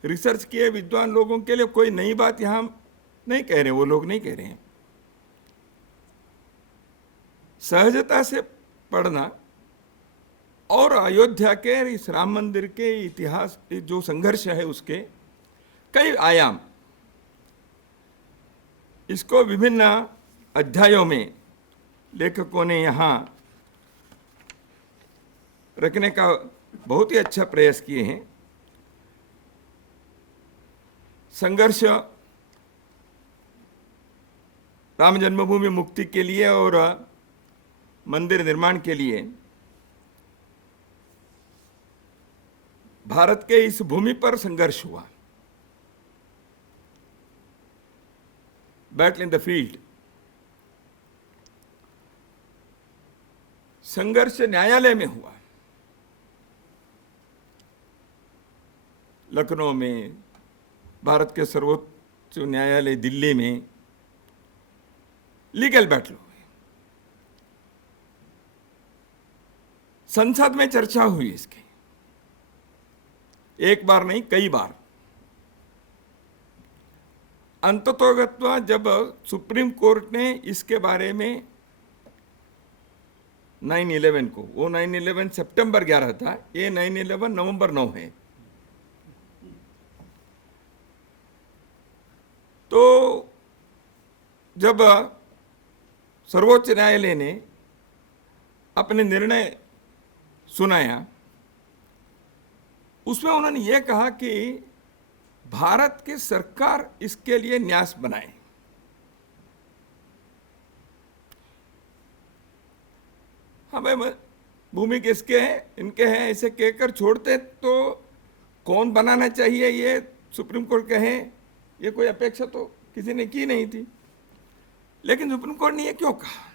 रिसर्च किए विद्वान लोगों के लिए कोई नई बात यहाँ नहीं कह रहे, वो लोग नहीं कह रहे हैं। सहजता से पढ़ना और अयोध्या के इस राम मंदिर के इतिहास, जो संघर्ष है, उसके कई आयाम, इसको विभिन्न अध्यायों में लेखकों ने यहाँ रखने का बहुत ही अच्छा प्रयास किए हैं। संघर्ष राम जन्मभूमि मुक्ति के लिए और मंदिर निर्माण के लिए भारत के इस भूमि पर संघर्ष हुआ, बैटल इन द फील्ड। संघर्ष न्यायालय में हुआ, लखनऊ में, भारत के सर्वोच्च न्यायालय दिल्ली में लीगल बैटल हुए, संसद में चर्चा हुई इसकी, एक बार नहीं कई बार। अंततोगत्वा जब सुप्रीम कोर्ट ने इसके बारे में 9/11 को, वो 9/11 सितंबर 11 था, ये 9/11 नवंबर 9 है, तो जब सर्वोच्च न्यायालय ने अपने निर्णय सुनाया, उसमें उन्होंने ये कहा कि भारत की सरकार इसके लिए न्यास बनाए। हमें भूमि किसके हैं, इनके हैं, ऐसे कहकर छोड़ते तो कौन बनाना चाहिए ये सुप्रीम कोर्ट कहे, ये कोई अपेक्षा तो किसी ने की नहीं थी। लेकिन सुप्रीम कोर्ट ने ये क्यों कहा?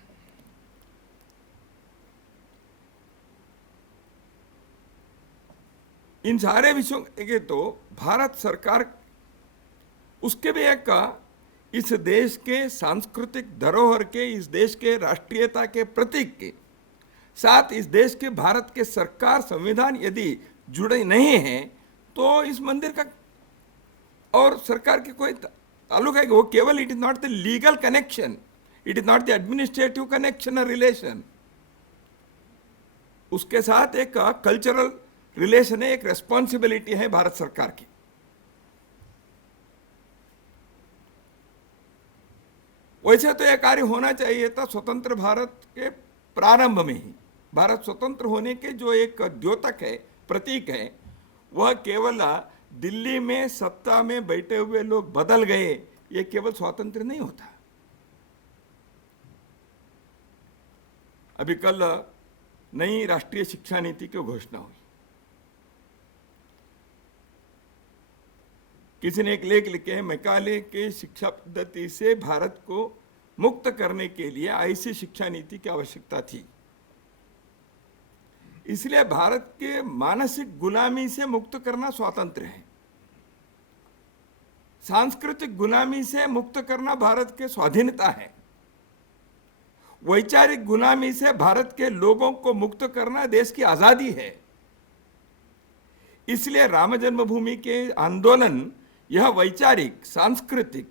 इन सारे विषयों के तो भारत सरकार उसके भी एक इस देश के सांस्कृतिक धरोहर के, इस देश के राष्ट्रीयता के प्रतीक के साथ इस देश के भारत के सरकार संविधान यदि जुड़े नहीं हैं तो इस मंदिर का और सरकार के कोई ताल्लुक है? वो केवल it is not the legal connection, it is not the administrative connection और रिलेशन, उसके साथ एक कल्चरल रिलेशन है, एक रेस्पॉन्सिबिलिटी है भारत सरकार की। वैसे तो यह कार्य होना चाहिए था स्वतंत्र भारत के प्रारंभ में ही। भारत स्वतंत्र होने के जो एक द्योतक है, प्रतीक है, वह केवल दिल्ली में सत्ता में बैठे हुए लोग बदल गए, ये केवल स्वातंत्र्य नहीं होता। अभी कल नई राष्ट्रीय शिक्षा नीति की घोषणा हुई। किसी ने एक लेख लिखे हैं, मैकाले के शिक्षा पद्धति से भारत को मुक्त करने के लिए ऐसी शिक्षा नीति की आवश्यकता थी। इसलिए भारत के मानसिक गुलामी से मुक्त करना स्वातंत्र्य है, सांस्कृतिक गुलामी से मुक्त करना भारत के स्वाधीनता है, वैचारिक गुलामी से भारत के लोगों को मुक्त करना देश की आजादी है। इसलिए राम जन्मभूमि के आंदोलन यह वैचारिक, सांस्कृतिक,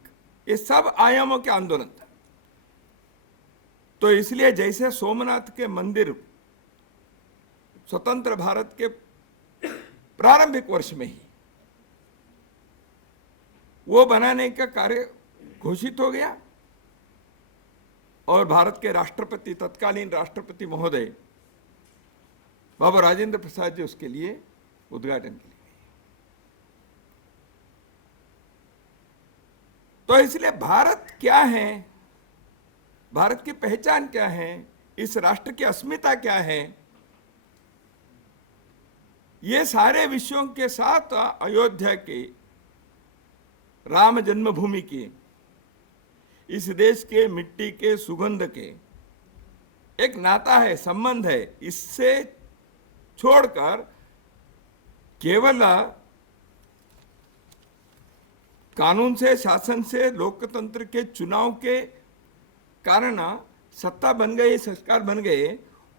ये सब आयामों के आंदोलन था। तो इसलिए जैसे सोमनाथ के मंदिर स्वतंत्र भारत के प्रारंभिक वर्ष में ही वो बनाने का कार्य घोषित हो गया और भारत के राष्ट्रपति, तत्कालीन राष्ट्रपति महोदय बाबा राजेंद्र प्रसाद जी उसके लिए उद्घाटन के लिए। तो इसलिए भारत क्या है, भारत की पहचान क्या है, इस राष्ट्र की अस्मिता क्या है, ये सारे विषयों के साथ अयोध्या के राम जन्मभूमि की, इस देश के मिट्टी के सुगंध के एक नाता है, संबंध है। इससे छोड़कर केवल कानून से, शासन से, लोकतंत्र के चुनाव के कारण सत्ता बन गई, सरकार बन गए,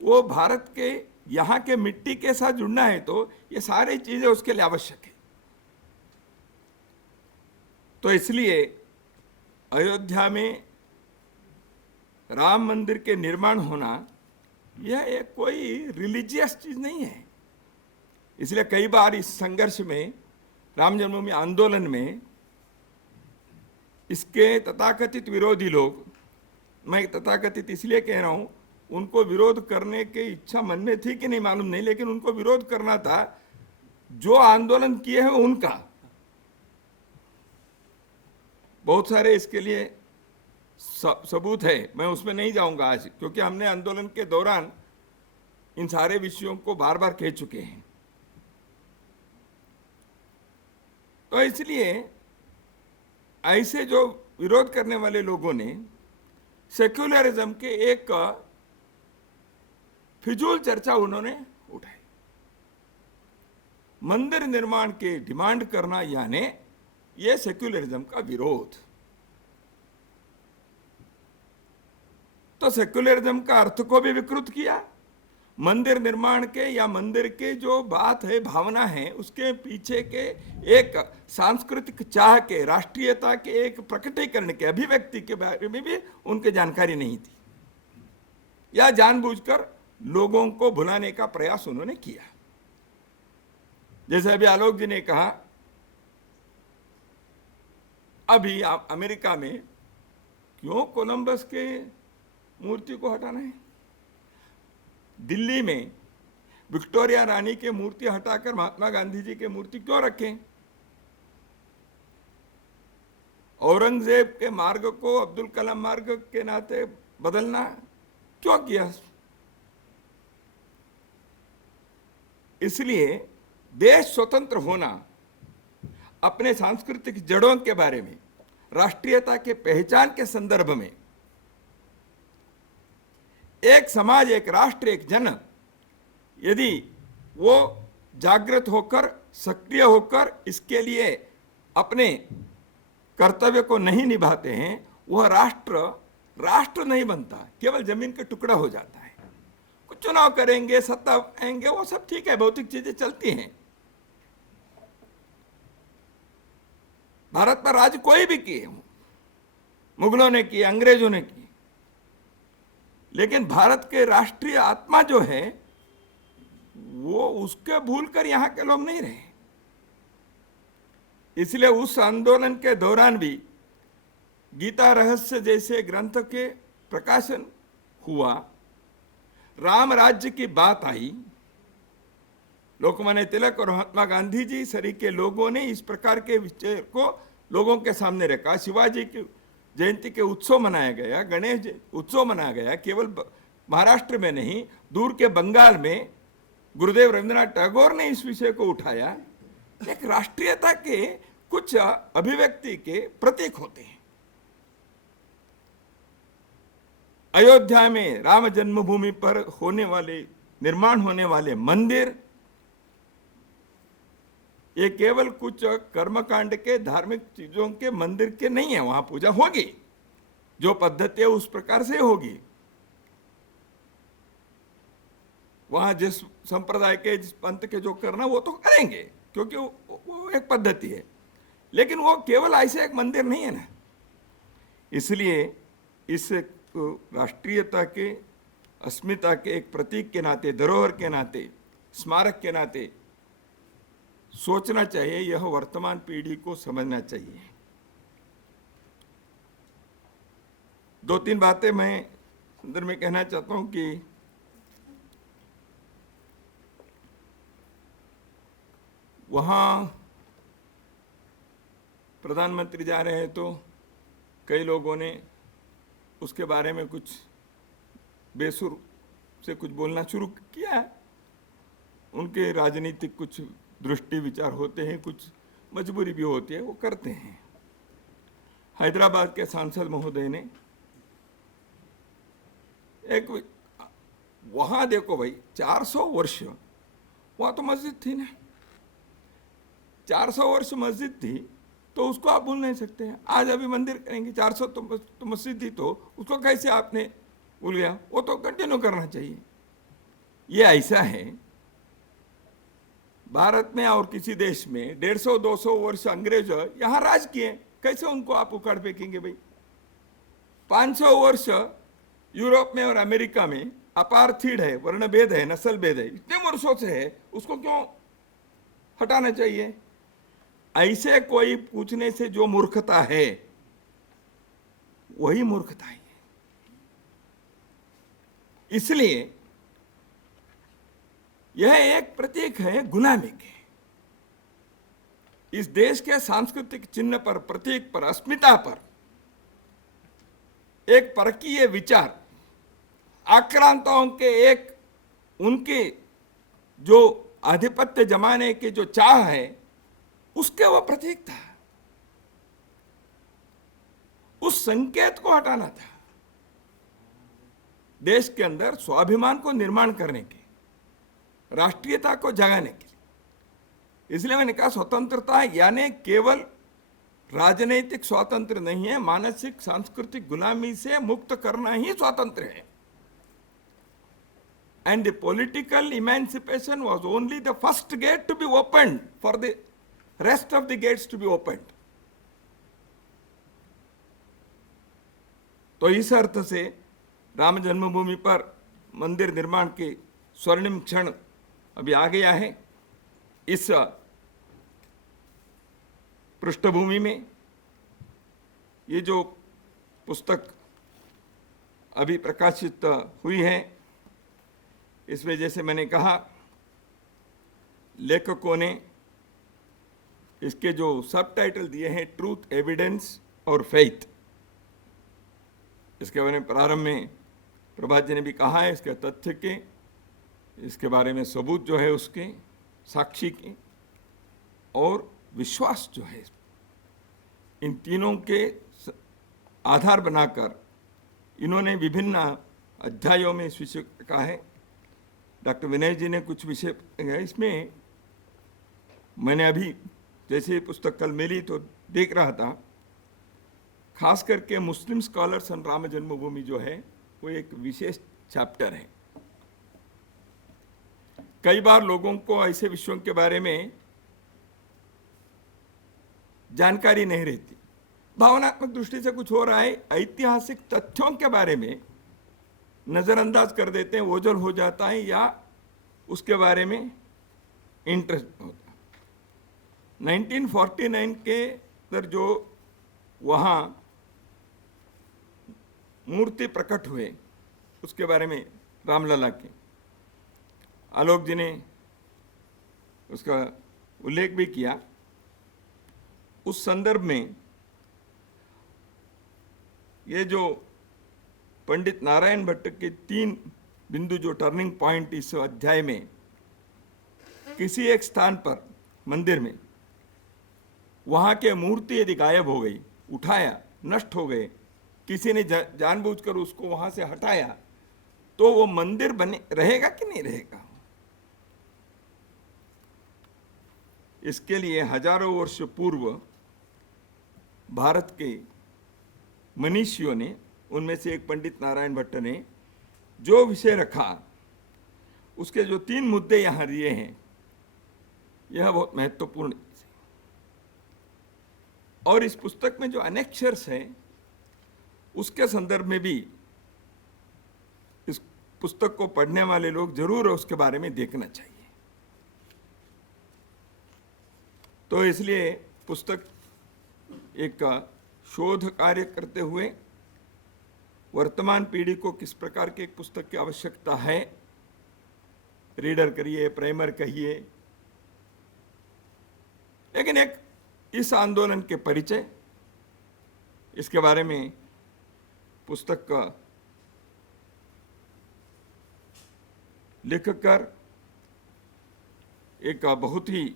वो भारत के यहाँ के मिट्टी के साथ जुड़ना है तो ये सारी चीजें उसके लिए आवश्यक है। तो इसलिए अयोध्या में राम मंदिर के निर्माण होना यह एक कोई रिलीजियस चीज नहीं है। इसलिए कई बार इस संघर्ष में, राम जन्मभूमि आंदोलन में, इसके तथाकथित विरोधी लोग, मैं तथाकथित इसलिए कह रहा हूं उनको विरोध करने की इच्छा मन में थी कि नहीं मालूम नहीं, लेकिन उनको विरोध करना था। जो आंदोलन किए हैं उनका बहुत सारे इसके लिए सबूत है, मैं उसमें नहीं जाऊंगा आज, क्योंकि हमने आंदोलन के दौरान इन सारे विषयों को बार बार कह चुके हैं। तो इसलिए ऐसे जो विरोध करने वाले लोगों ने सेक्युलरिज्म के एक फिजूल चर्चा उन्होंने उठाई। मंदिर निर्माण के डिमांड करना यानी ये सेक्युलरिज्म का विरोध। तो सेक्युलरिज्म का अर्थ को भी विकृत किया। मंदिर निर्माण के या मंदिर के जो बात है, भावना है, उसके पीछे के एक सांस्कृतिक चाह के, राष्ट्रीयता के एक प्रकटीकरण के, अभिव्यक्ति के बारे में भी उनके जानकारी नहीं थी, या जानबूझकर लोगों को भुलाने का प्रयास उन्होंने किया। जैसे अभी आलोक जी ने कहा, अभी अमेरिका में क्यों कोलंबस के मूर्ति को हटाना है? दिल्ली में विक्टोरिया रानी की मूर्ति हटाकर महात्मा गांधी जी की मूर्ति क्यों रखें? औरंगजेब के मार्ग को अब्दुल कलाम मार्ग के नाते बदलना क्यों किया? इसलिए देश स्वतंत्र होना, अपने सांस्कृतिक जड़ों के बारे में, राष्ट्रीयता के पहचान के संदर्भ में एक समाज, एक राष्ट्र, एक जन यदि वो जागृत होकर, सक्रिय होकर इसके लिए अपने कर्तव्य को नहीं निभाते हैं, वह राष्ट्र नहीं बनता, केवल जमीन का टुकड़ा हो जाता है। कुछ चुनाव करेंगे, सत्ता आएंगे, वो सब ठीक है, भौतिक चीजें चलती हैं। भारत पर राज कोई भी किए हो, मुगलों ने किए, अंग्रेजों ने किए, लेकिन भारत के राष्ट्रीय आत्मा जो है वो उसके भूलकर यहां के लोग नहीं रहे। इसलिए उस आंदोलन के दौरान भी गीता रहस्य जैसे ग्रंथ के प्रकाशन हुआ, राम राज्य की बात आई, लोकमान्य तिलक और महात्मा गांधी जी सरी के लोगों ने इस प्रकार के विषय को लोगों के सामने रखा। शिवाजी की जयंती के उत्सव मनाया गया, गणेश उत्सव मनाया गया, केवल महाराष्ट्र में नहीं, दूर के बंगाल में गुरुदेव रविंद्रनाथ टैगोर ने इस विषय को उठाया। एक राष्ट्रीयता के कुछ अभिव्यक्ति के प्रतीक होते हैं। अयोध्या में राम जन्मभूमि पर होने वाले, निर्माण होने वाले मंदिर, ये केवल कुछ कर्मकांड के, धार्मिक चीजों के मंदिर के नहीं है। वहां पूजा होगी, जो पद्धति है उस प्रकार से होगी, वहां जिस संप्रदाय के, जिस पंथ के जो करना वो तो करेंगे, क्योंकि वो एक पद्धति है, लेकिन वो केवल ऐसे एक मंदिर नहीं है ना। इसलिए इस राष्ट्रीयता के, अस्मिता के एक प्रतीक के नाते, धरोहर के नाते, स्मारक के नाते सोचना चाहिए, यह वर्तमान पीढ़ी को समझना चाहिए। दो तीन बातें मैं संदर्भ में कहना चाहता हूं कि वहां प्रधानमंत्री जा रहे हैं तो कई लोगों ने उसके बारे में कुछ बेसुर से कुछ बोलना शुरू किया। उनके राजनीतिक कुछ दृष्टि विचार होते हैं, कुछ मजबूरी भी होती है, वो करते हैं। हैदराबाद के सांसद महोदय ने एक, वहां देखो भाई 400 वर्ष वहां तो मस्जिद थी ना, 400 वर्ष मस्जिद थी तो उसको आप भूल नहीं सकते हैं। आज अभी मंदिर करेंगे, 400 तो मस्जिद थी, तो उसको कैसे आपने भूल गया? वो तो कंटिन्यू करना चाहिए। ये ऐसा है, भारत में और किसी देश में 150-200 वर्ष अंग्रेज यहां राज किए, कैसे उनको आप उखाड़ फेंकेंगे भाई? 500 वर्ष यूरोप में और अमेरिका में अपार्थीड है, वर्णभेद है, नस्ल भेद है, इतने वर्षों से है, उसको क्यों हटाना चाहिए? ऐसे कोई पूछने से जो मूर्खता है वही मूर्खता है। इसलिए यह एक प्रतीक है गुलामी के। इस देश के सांस्कृतिक चिन्ह पर, प्रतीक पर, अस्मिता पर एक परकीय विचार, आक्रांताओं के एक उनके जो आधिपत्य जमाने के जो चाह है, उसके वो प्रतीक था। उस संकेत को हटाना था देश के अंदर स्वाभिमान को निर्माण करने के, राष्ट्रीयता को जगाने के लिए। इसलिए मैंने कहा स्वतंत्रता यानी केवल राजनीतिक स्वातंत्र्य नहीं है, मानसिक सांस्कृतिक गुलामी से मुक्त करना ही स्वातंत्र्य है। And the political emancipation was only the first gate to be opened for the rest of the gates to be opened. तो इस अर्थ से राम जन्मभूमि पर मंदिर निर्माण के स्वर्णिम क्षण अभी आ गया है। इस पृष्ठभूमि में ये जो पुस्तक अभी प्रकाशित हुई है, इसमें जैसे मैंने कहा लेखकों ने इसके जो सब टाइटल दिए हैं, ट्रूथ, एविडेंस और फेथ। इसके बारे में प्रारंभ में प्रभात जी ने भी कहा है, इसके तथ्य के, इसके बारे में सबूत जो है उसके, साक्षी के और विश्वास जो है, इन तीनों के आधार बनाकर इन्होंने विभिन्न अध्यायों में इस विषय कहा है। डॉक्टर विनय जी ने कुछ विषय, इसमें मैंने अभी जैसे पुस्तक कल मिली तो देख रहा था, खास करके मुस्लिम स्कॉलर्स ऑन राम जन्मभूमि जो है वो एक विशेष चैप्टर है। कई बार लोगों को ऐसे विषयों के बारे में जानकारी नहीं रहती, भावनात्मक दृष्टि से कुछ हो रहा है, ऐतिहासिक तथ्यों के बारे में नजरअंदाज कर देते हैं, ओझल हो जाता है या उसके बारे में इंटरेस्ट होता है। 1949 के अंदर जो वहाँ मूर्ति प्रकट हुए उसके बारे में रामलला के आलोक जी ने उसका उल्लेख भी किया। उस संदर्भ में ये जो पंडित नारायण भट्ट के 3 बिंदु जो टर्निंग पॉइंट इस अध्याय में, किसी एक स्थान पर मंदिर में वहाँ के मूर्ति यदि गायब हो गई, उठाया, नष्ट हो गए, किसी ने जानबूझकर उसको वहाँ से हटाया, तो वो मंदिर बने रहेगा कि नहीं रहेगा? इसके लिए हजारों वर्ष पूर्व भारत के मनीषियों ने, उनमें से एक पंडित नारायण भट्ट ने जो विषय रखा, उसके जो 3 मुद्दे यहाँ दिए हैं, यह बहुत महत्वपूर्ण है। और इस पुस्तक में जो अनेक्षर्स हैं उसके संदर्भ में भी इस पुस्तक को पढ़ने वाले लोग जरूर उसके बारे में देखना चाहिए। तो इसलिए पुस्तक एक शोध कार्य करते हुए वर्तमान पीढ़ी को किस प्रकार की एक पुस्तक की आवश्यकता है, रीडर करिए, प्राइमर कहिए, लेकिन एक इस आंदोलन के परिचय, इसके बारे में पुस्तक का लिखकर एक बहुत ही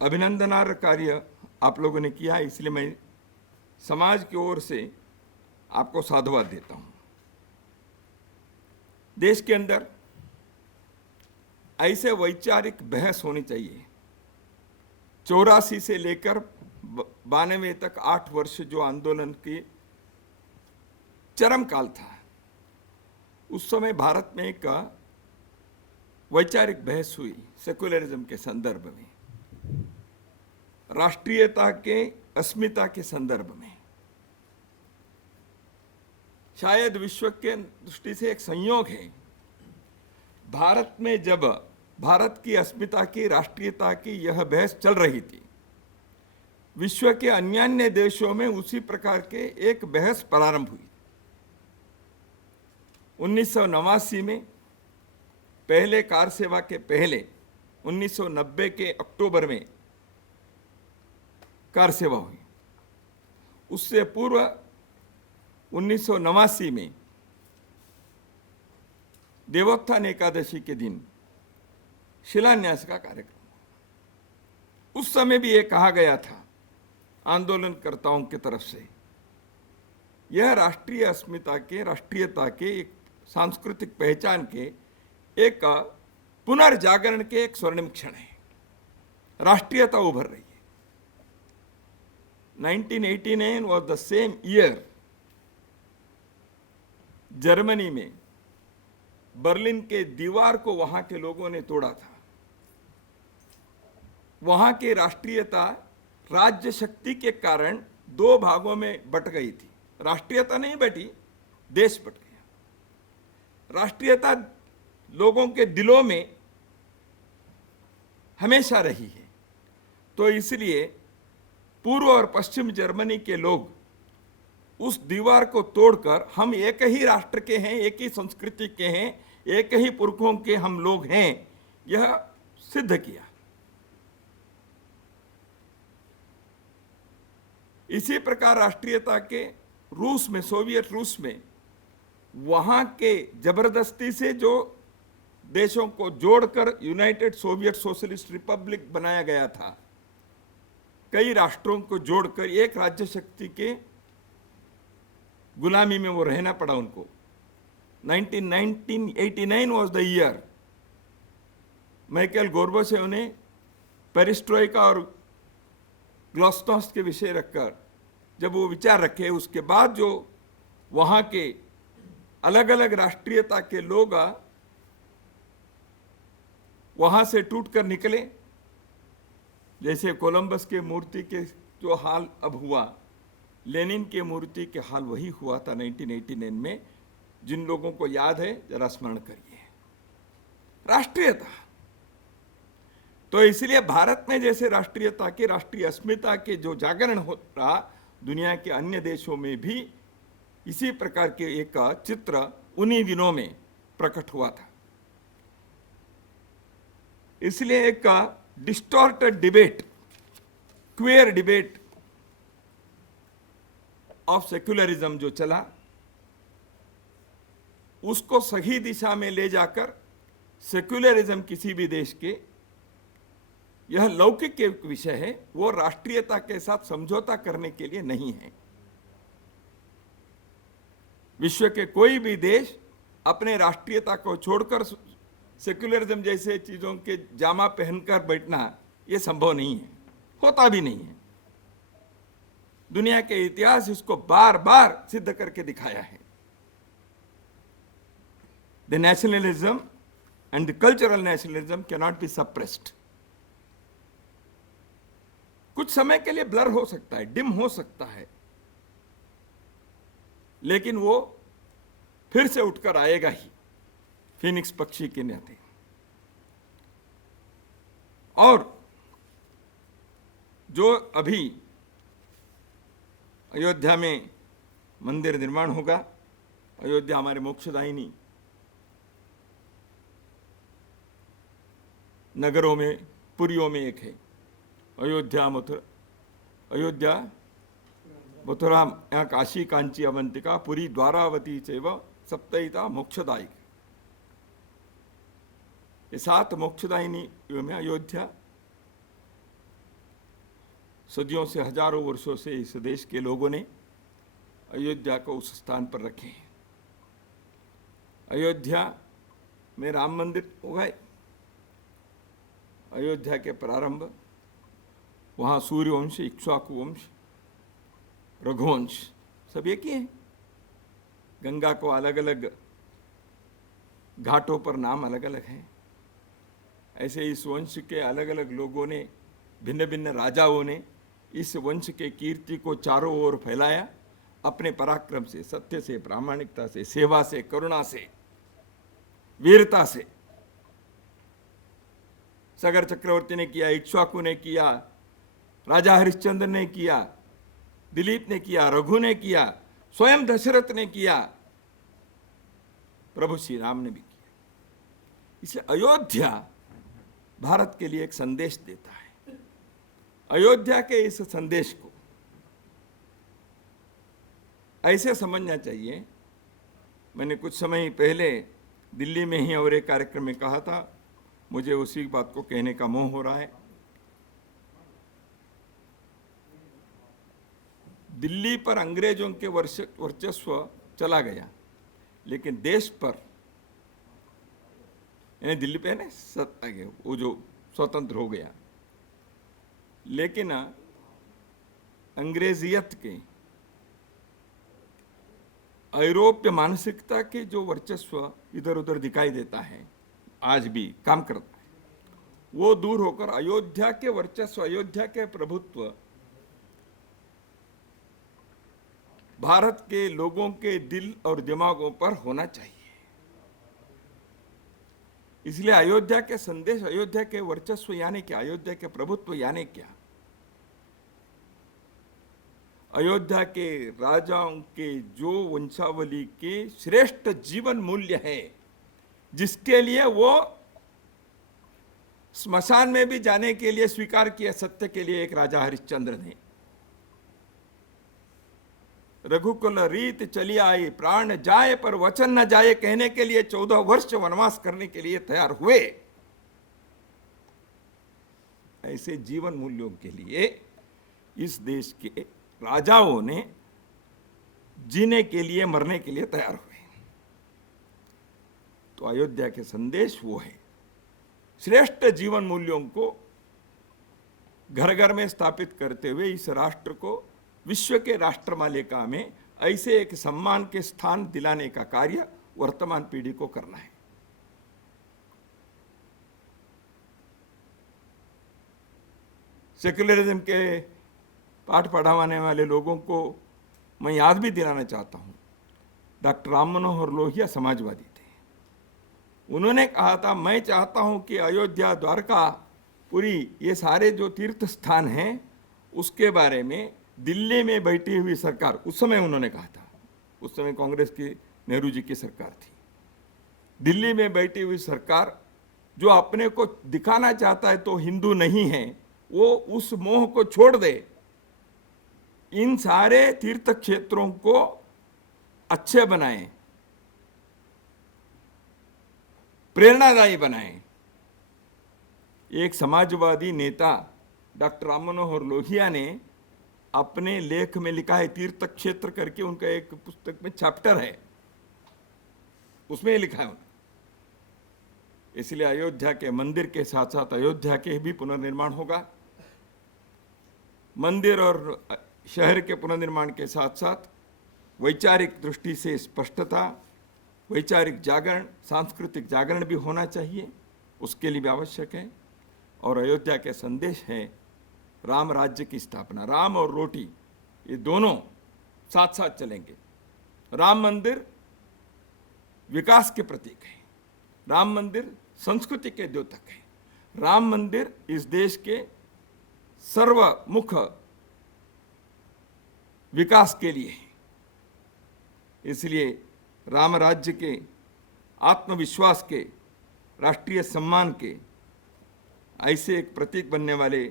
अभिनंदनार्ह कार्य आप लोगों ने किया, इसलिए मैं समाज की ओर से आपको साधुवाद देता हूं। देश के अंदर ऐसे वैचारिक बहस होनी चाहिए। 84 से लेकर 92 तक 8 वर्ष जो आंदोलन की चरम काल था, उस समय भारत में एक वैचारिक बहस हुई सेकुलरिज्म के संदर्भ में, राष्ट्रीयता के, अस्मिता के संदर्भ में। शायद विश्व के दृष्टि से एक संयोग है, भारत में जब भारत की अस्मिता की, राष्ट्रीयता की यह बहस चल रही थी, विश्व के अन्य देशों में उसी प्रकार के एक बहस प्रारंभ हुई। 1989 में पहले कार सेवा के पहले 1990 के अक्टूबर में कार सेवा हुई। उससे पूर्व 1989 में देवोत्थान एकादशी के दिन शिलान्यास का कार्यक्रम हुआ। उस समय भी ये कहा गया था आंदोलनकर्ताओं की तरफ से, यह राष्ट्रीय अस्मिता के, राष्ट्रीयता के, एक सांस्कृतिक पहचान के एक पुनर्जागरण के एक स्वर्णिम क्षण है। राष्ट्रीयता उभर रही है। 1989 was the same year Germany में बर्लिन के दीवार को वहां के लोगों ने तोड़ा था। वहां की राष्ट्रीयता राज्य शक्ति के कारण दो भागों में बट गई थी। राष्ट्रीयता नहीं बटी, देश बट गया। राष्ट्रीयता लोगों के दिलों में हमेशा रही है। तो इसलिए पूर्व और पश्चिम जर्मनी के लोग उस दीवार को तोड़कर हम एक ही राष्ट्र के हैं, एक ही संस्कृति के हैं, एक ही पुरखों के हम लोग हैं, यह सिद्ध किया। इसी प्रकार राष्ट्रीयता के रूस में, सोवियत रूस में, वहां के जबरदस्ती से जो देशों को जोड़कर यूनाइटेड सोवियत सोशलिस्ट रिपब्लिक बनाया गया था, कई राष्ट्रों को जोड़कर एक राज्य शक्ति के गुलामी में वो रहना पड़ा उनको। 1989 was the year Michael Gorbachev ने पेरिस्ट्रोइका और ग्लास्नोस्ट के विषय रखकर जब वो विचार रखे, उसके बाद जो वहाँ के अलग अलग राष्ट्रीयता के लोग वहाँ से टूटकर निकले, जैसे कोलंबस के मूर्ति के जो हाल अब हुआ, लेनिन के मूर्ति के हाल वही हुआ था 1989 में। जिन लोगों को याद है जरा स्मरण करिए। राष्ट्रीयता, तो इसलिए भारत में जैसे राष्ट्रीयता के, राष्ट्रीय अस्मिता के जो जागरण हो रहा, दुनिया के अन्य देशों में भी इसी प्रकार के एक चित्र उन्हीं दिनों में प्रकट हुआ था। इसलिए एक distorted debate, queer debate of secularism जो चला, उसको सही दिशा में ले जाकर सेक्युलरिज्म किसी भी देश के, यह लौकिक के विषय है, वो राष्ट्रीयता के साथ समझौता करने के लिए नहीं है। विश्व के कोई भी देश अपने राष्ट्रीयता को छोड़कर सेक्युलरिज्म जैसे चीजों के जामा पहनकर बैठना यह संभव नहीं है, होता भी नहीं है। दुनिया के इतिहास इसको बार बार सिद्ध करके दिखाया है। The nationalism and the cultural nationalism can not be suppressed. कुछ समय के लिए ब्लर हो सकता है, डिम हो सकता है, लेकिन वो फिर से उठकर आएगा ही, फिनिक्स पक्षी के नाते। और जो अभी अयोध्या में मंदिर निर्माण होगा, अयोध्या हमारे मोक्षदायिनी नगरों में, पुरियों में एक है। अयोध्या, मथुरा, यहाँ काशी, कांची, अवंतिका, पुरी, द्वारावती चैव सप्तैता मोक्षदायिक। ये 7 मोक्षदायिनी में अयोध्या सदियों से, हजारों वर्षों से इस देश के लोगों ने अयोध्या को उस स्थान पर रखे हैं। अयोध्या में राम मंदिर हो गए, अयोध्या के प्रारंभ, वहाँ सूर्यवंश, इक्ष्वाकु वंश, रघुवंश सब एक ही है। गंगा को अलग अलग घाटों पर नाम अलग अलग हैं। ऐसे इस वंश के अलग अलग लोगों ने, भिन्न भिन्न राजाओं ने इस वंश के कीर्ति को चारों ओर फैलाया, अपने पराक्रम से, सत्य से, प्रामाणिकता से, सेवा से, करुणा से, वीरता से। सगर चक्रवर्ती ने किया, इक्ष्वाकु ने किया, राजा हरिश्चंद्र ने किया, दिलीप ने किया, रघु ने किया, स्वयं दशरथ ने किया। प्रभु श्री राम ने भी किया। इसलिए अयोध्या भारत के लिए एक संदेश देता है। अयोध्या के इस संदेश को ऐसे समझना चाहिए। मैंने कुछ समय पहले दिल्ली में ही और एक कार्यक्रम में कहा था, मुझे उसी बात को कहने का मोह हो रहा है। दिल्ली पर अंग्रेजों के वर्चस्व चला गया, लेकिन देश पर, यानी दिल्ली पे ना सत्ता गया, वो जो स्वतंत्र हो गया, लेकिन अंग्रेजियत के यूरोपीय मानसिकता के जो वर्चस्व इधर उधर दिखाई देता है, आज भी काम करता है, वो दूर होकर अयोध्या के वर्चस्व, अयोध्या के प्रभुत्व भारत के लोगों के दिल और दिमागों पर होना चाहिए। इसलिए अयोध्या के संदेश, अयोध्या के वर्चस्व यानी क्या, अयोध्या के प्रभुत्व यानी क्या, अयोध्या के राजाओं के जो वंशावली के श्रेष्ठ जीवन मूल्य है, जिसके लिए वो स्मशान में भी जाने के लिए स्वीकार किया सत्य के लिए एक राजा हरिश्चंद्र ने। रघुकुल रीत चली आई, प्राण जाए पर वचन न जाए कहने के लिए 14 वर्ष वनवास करने के लिए तैयार हुए। ऐसे जीवन मूल्यों के लिए इस देश के राजाओं ने जीने के लिए, मरने के लिए तैयार हुए। तो अयोध्या के संदेश वो है, श्रेष्ठ जीवन मूल्यों को घर घर में स्थापित करते हुए इस राष्ट्र को विश्व के राष्ट्रमालिका में ऐसे एक सम्मान के स्थान दिलाने का कार्य वर्तमान पीढ़ी को करना है। सेक्युलरिज्म के पाठ पढ़ाने वाले लोगों को मैं याद भी दिलाना चाहता हूँ, डॉक्टर राम मनोहर लोहिया समाजवादी थे। उन्होंने कहा था, मैं चाहता हूँ कि अयोध्या, द्वारका, पुरी, ये सारे जो तीर्थ स्थान हैं उसके बारे में दिल्ली में बैठी हुई सरकार, उस समय उन्होंने कहा था, उस समय कांग्रेस की, नेहरू जी की सरकार थी, दिल्ली में बैठी हुई सरकार जो अपने को दिखाना चाहता है तो हिंदू नहीं है, वो उस मोह को छोड़ दे, इन सारे तीर्थ क्षेत्रों को अच्छे बनाएं, प्रेरणादायी बनाएं। एक समाजवादी नेता डॉक्टर राम मनोहर लोहिया ने अपने लेख में लिखा है, तीर्थ क्षेत्र करके उनका एक पुस्तक में चैप्टर है, उसमें लिखा है। इसलिए अयोध्या के मंदिर के साथ साथ अयोध्या के भी पुनर्निर्माण होगा। मंदिर और शहर के पुनर्निर्माण के साथ साथ वैचारिक दृष्टि से स्पष्टता, वैचारिक जागरण, सांस्कृतिक जागरण भी होना चाहिए, उसके लिए भी आवश्यक है। और अयोध्या के संदेश है राम राज्य की स्थापना। राम और रोटी ये दोनों साथ साथ चलेंगे। राम मंदिर विकास के प्रतीक है, राम मंदिर संस्कृति के द्योतक है, राम मंदिर इस देश के सर्वमुख विकास के लिए है। इसलिए राम राज्य के, आत्मविश्वास के, राष्ट्रीय सम्मान के ऐसे एक प्रतीक बनने वाले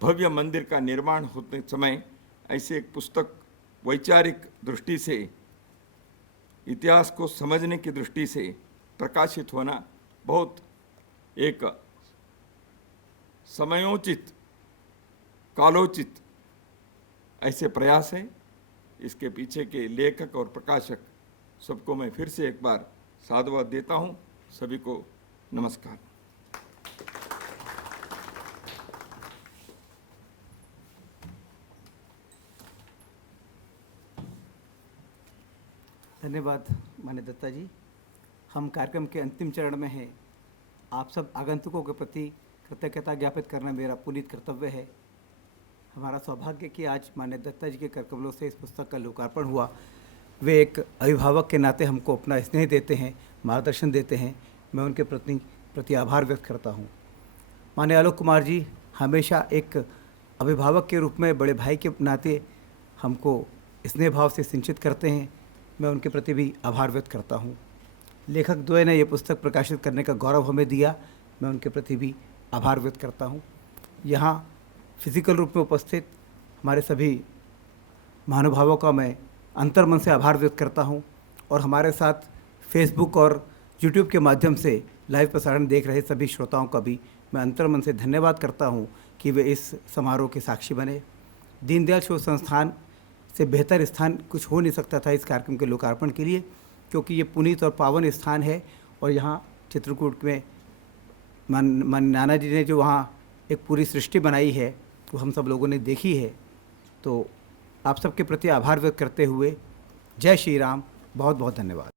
भव्य मंदिर का निर्माण होते समय ऐसे एक पुस्तक वैचारिक दृष्टि से, इतिहास को समझने की दृष्टि से प्रकाशित होना बहुत एक समयोचित, कालोचित ऐसे प्रयास है। इसके पीछे के लेखक और प्रकाशक सबको मैं फिर से एक बार साधुवाद देता हूँ। सभी को नमस्कार। धन्यवाद माननीय दत्ता जी। हम कार्यक्रम के अंतिम चरण में हैं। आप सब आगंतुकों के प्रति कृतज्ञता ज्ञापित करना मेरा पुनीत कर्तव्य है। हमारा सौभाग्य कि आज माननीय दत्ता जी के करकमलों से इस पुस्तक का लोकार्पण हुआ। वे एक अभिभावक के नाते हमको अपना स्नेह देते हैं, मार्गदर्शन देते हैं। मैं उनके प्रति आभार व्यक्त करता हूँ। माननीय आलोक कुमार जी हमेशा एक अभिभावक के रूप में, बड़े भाई के नाते हमको स्नेह भाव से सिंचित करते हैं। मैं उनके प्रति भी आभार व्यक्त करता हूँ। लेखक द्वय ने ये पुस्तक प्रकाशित करने का गौरव हमें दिया, मैं उनके प्रति भी आभार व्यक्त करता हूँ। यहाँ फिजिकल रूप में उपस्थित हमारे सभी महानुभावों का मैं अंतर्मन से आभार व्यक्त करता हूँ और हमारे साथ फेसबुक और यूट्यूब के माध्यम से लाइव प्रसारण देख रहे सभी श्रोताओं का भी मैं अंतर्मन से धन्यवाद करता हूँ कि वे इस समारोह के साक्षी बने। दीनदयाल शोध संस्थान से बेहतर स्थान कुछ हो नहीं सकता था इस कार्यक्रम के लोकार्पण के लिए, क्योंकि ये पुनीत और पावन स्थान है और यहाँ चित्रकूट में नाना जी ने जो वहाँ एक पूरी सृष्टि बनाई है वो हम सब लोगों ने देखी है। तो आप सबके प्रति आभार व्यक्त करते हुए जय श्री राम, बहुत बहुत धन्यवाद।